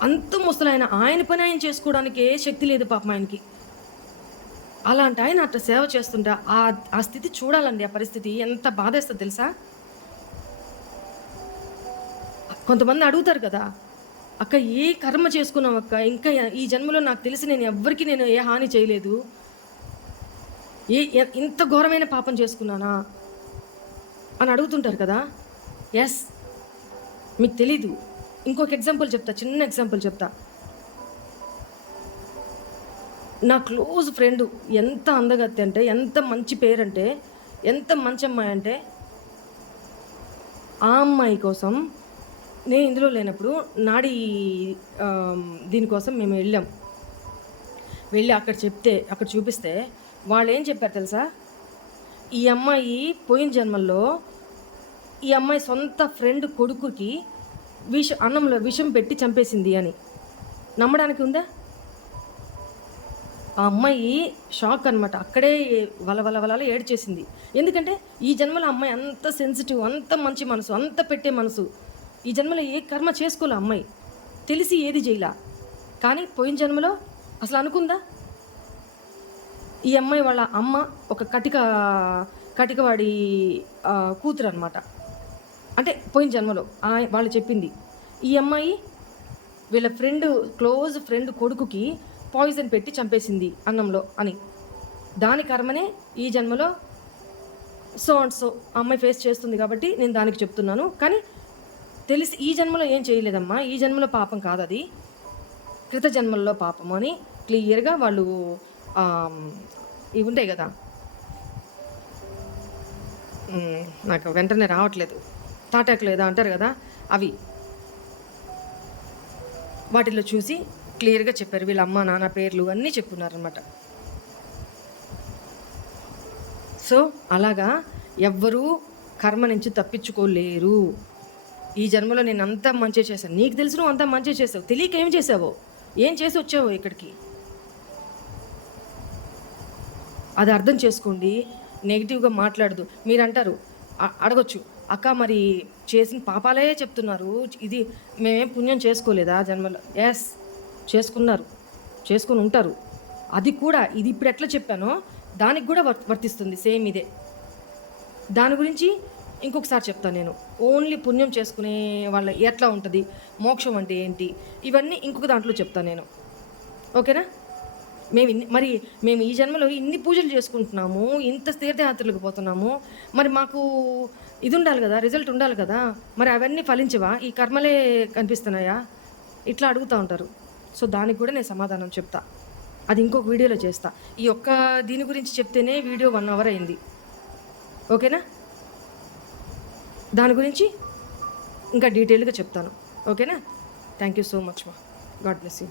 అంత ముసలాయన ఆయన పని ఆయన చేసుకోవడానికి శక్తి లేదు పాపం ఆయనకి. అలాంటి ఆయన అట్లా సేవ చేస్తుంటే ఆ స్థితి చూడాలండి. ఆ పరిస్థితి ఎంత బాధేస్తుంది తెలుసా? కొంతమంది అడుగుతారు కదా, అక్క ఏ కర్మ చేసుకున్నావు అక్క, ఇంకా ఈ జన్మలో నాకు తెలిసి నేను ఏ హాని చేయలేదు, ఇంత ఘోరమైన పాపం చేసుకున్నానా అని అడుగుతుంటారు కదా. ఎస్, మీకు తెలీదు. ఇంకొక ఎగ్జాంపుల్ చెప్తా, చిన్న ఎగ్జాంపుల్ చెప్తా. నా క్లోజ్ ఫ్రెండ్ ఎంత అందగత్తి అంటే, ఎంత మంచి పేరంటే, ఎంత మంచి అమ్మాయి అంటే, ఆ అమ్మాయి కోసం నేను ఇందులో లేనప్పుడు దీనికోసం మేము వెళ్ళి అక్కడ చూపిస్తే వాళ్ళు ఏం చెప్పారు తెలుసా? ఈ అమ్మాయి పోయిన జన్మల్లో ఈ అమ్మాయి సొంత ఫ్రెండ్ కొడుకుకి అన్నంలో విషం పెట్టి చంపేసింది అని. నమ్మడానికి ఉందా? ఆ అమ్మాయి షాక్ అనమాట. అక్కడే వలవల ఏడ్చేసింది. ఎందుకంటే ఈ జన్మలో ఆ అమ్మాయి అంత సెన్సిటివ్, అంత మంచి మనసు, అంత పెట్టే మనసు. ఈ జన్మలో ఏ కర్మ చేసుకోలే ఆ అమ్మాయి. తెలిసి ఏది జేయలా. కానీ పోయిన జన్మలో అసలు అనుకుందా? ఈ అమ్మాయి వాళ్ళ అమ్మ ఒక కటికవాడి కూతురనమాట. అంటే పోయిన జన్మలో వాళ్ళు చెప్పింది. ఈ అమ్మాయి వీళ్ళ క్లోజ్ ఫ్రెండ్ కొడుకుకి పాయిజన్ పెట్టి చంపేసింది అన్నంలో అని. దాని కర్మనే ఈ జన్మలో సో అండ్ సో అమ్మాయి ఫేస్ చేస్తుంది కాబట్టి నేను దానికి చెప్తున్నాను. కానీ తెలిసి ఈ జన్మలో ఏం చేయలేదమ్మా, ఈ జన్మలో పాపం కాదది, కృత జన్మల్లో పాపము అని క్లియర్‌గా వాళ్ళు ఇవి ఉంటాయి కదా, నాకు వెంటనే రావట్లేదు, తాటాకులు ఏదో అంటారు కదా అవి, వాటిల్లో చూసి క్లియర్‌గా చెప్పారు. వీళ్ళ అమ్మ నాన్న పేర్లు అన్నీ చెప్పున్నారనమాట. సో అలాగా ఎవ్వరూ కర్మ నుంచి తప్పించుకోలేరు. ఈ జన్మలో నేను అంతా మంచి చేశాను. నీకు తెలుసు నువ్వు అంతా మంచి చేసావు. తెలియక ఏం చేసావో, ఏం చేసి వచ్చావో ఇక్కడికి, అది అర్థం చేసుకోండి. నెగిటివ్గా మాట్లాడదు. మీరంటారు అడగొచ్చు, అక్క మరి చేసిన పాపాలే చెప్తున్నారు, ఇది మేమేం పుణ్యం చేసుకోలేదా జన్మలో? ఎస్ చేసుకున్నారు, చేసుకుని ఉంటారు. అది కూడా ఇది ఇప్పుడు ఎట్లా చెప్పానో దానికి కూడా వర్తిస్తుంది, సేమ్ ఇదే. దాని గురించి ఇంకొకసారి చెప్తాను నేను. ఓన్లీ పుణ్యం చేసుకునే వాళ్ళ ఎట్లా ఉంటుంది, మోక్షం అంటే ఏంటి, ఇవన్నీ ఇంకొక దాంట్లో చెప్తాను నేను. ఓకేనా? మేము ఈ జన్మలో ఇన్ని పూజలు చేసుకుంటున్నాము, ఇంత తీర్థయాత్రలకు పోతున్నాము, మరి మాకు ఇది ఉండాలి కదా, రిజల్ట్ ఉండాలి కదా, మరి అవన్నీ ఫలించవా, ఈ కర్మలే కనిపిస్తున్నాయా, ఇట్లా అడుగుతూ ఉంటారు. సో దానికి కూడా నేను సమాధానం చెప్తా, అది ఇంకొక వీడియోలో చేస్తా. ఈ ఒక్క దీని గురించి చెప్తేనే వీడియో 1 hour అయింది. ఓకేనా? దాని గురించి ఇంకా డీటెయిల్గా చెప్తాను. ఓకేనా? థ్యాంక్ యూ సో మచ్ మా. God bless you.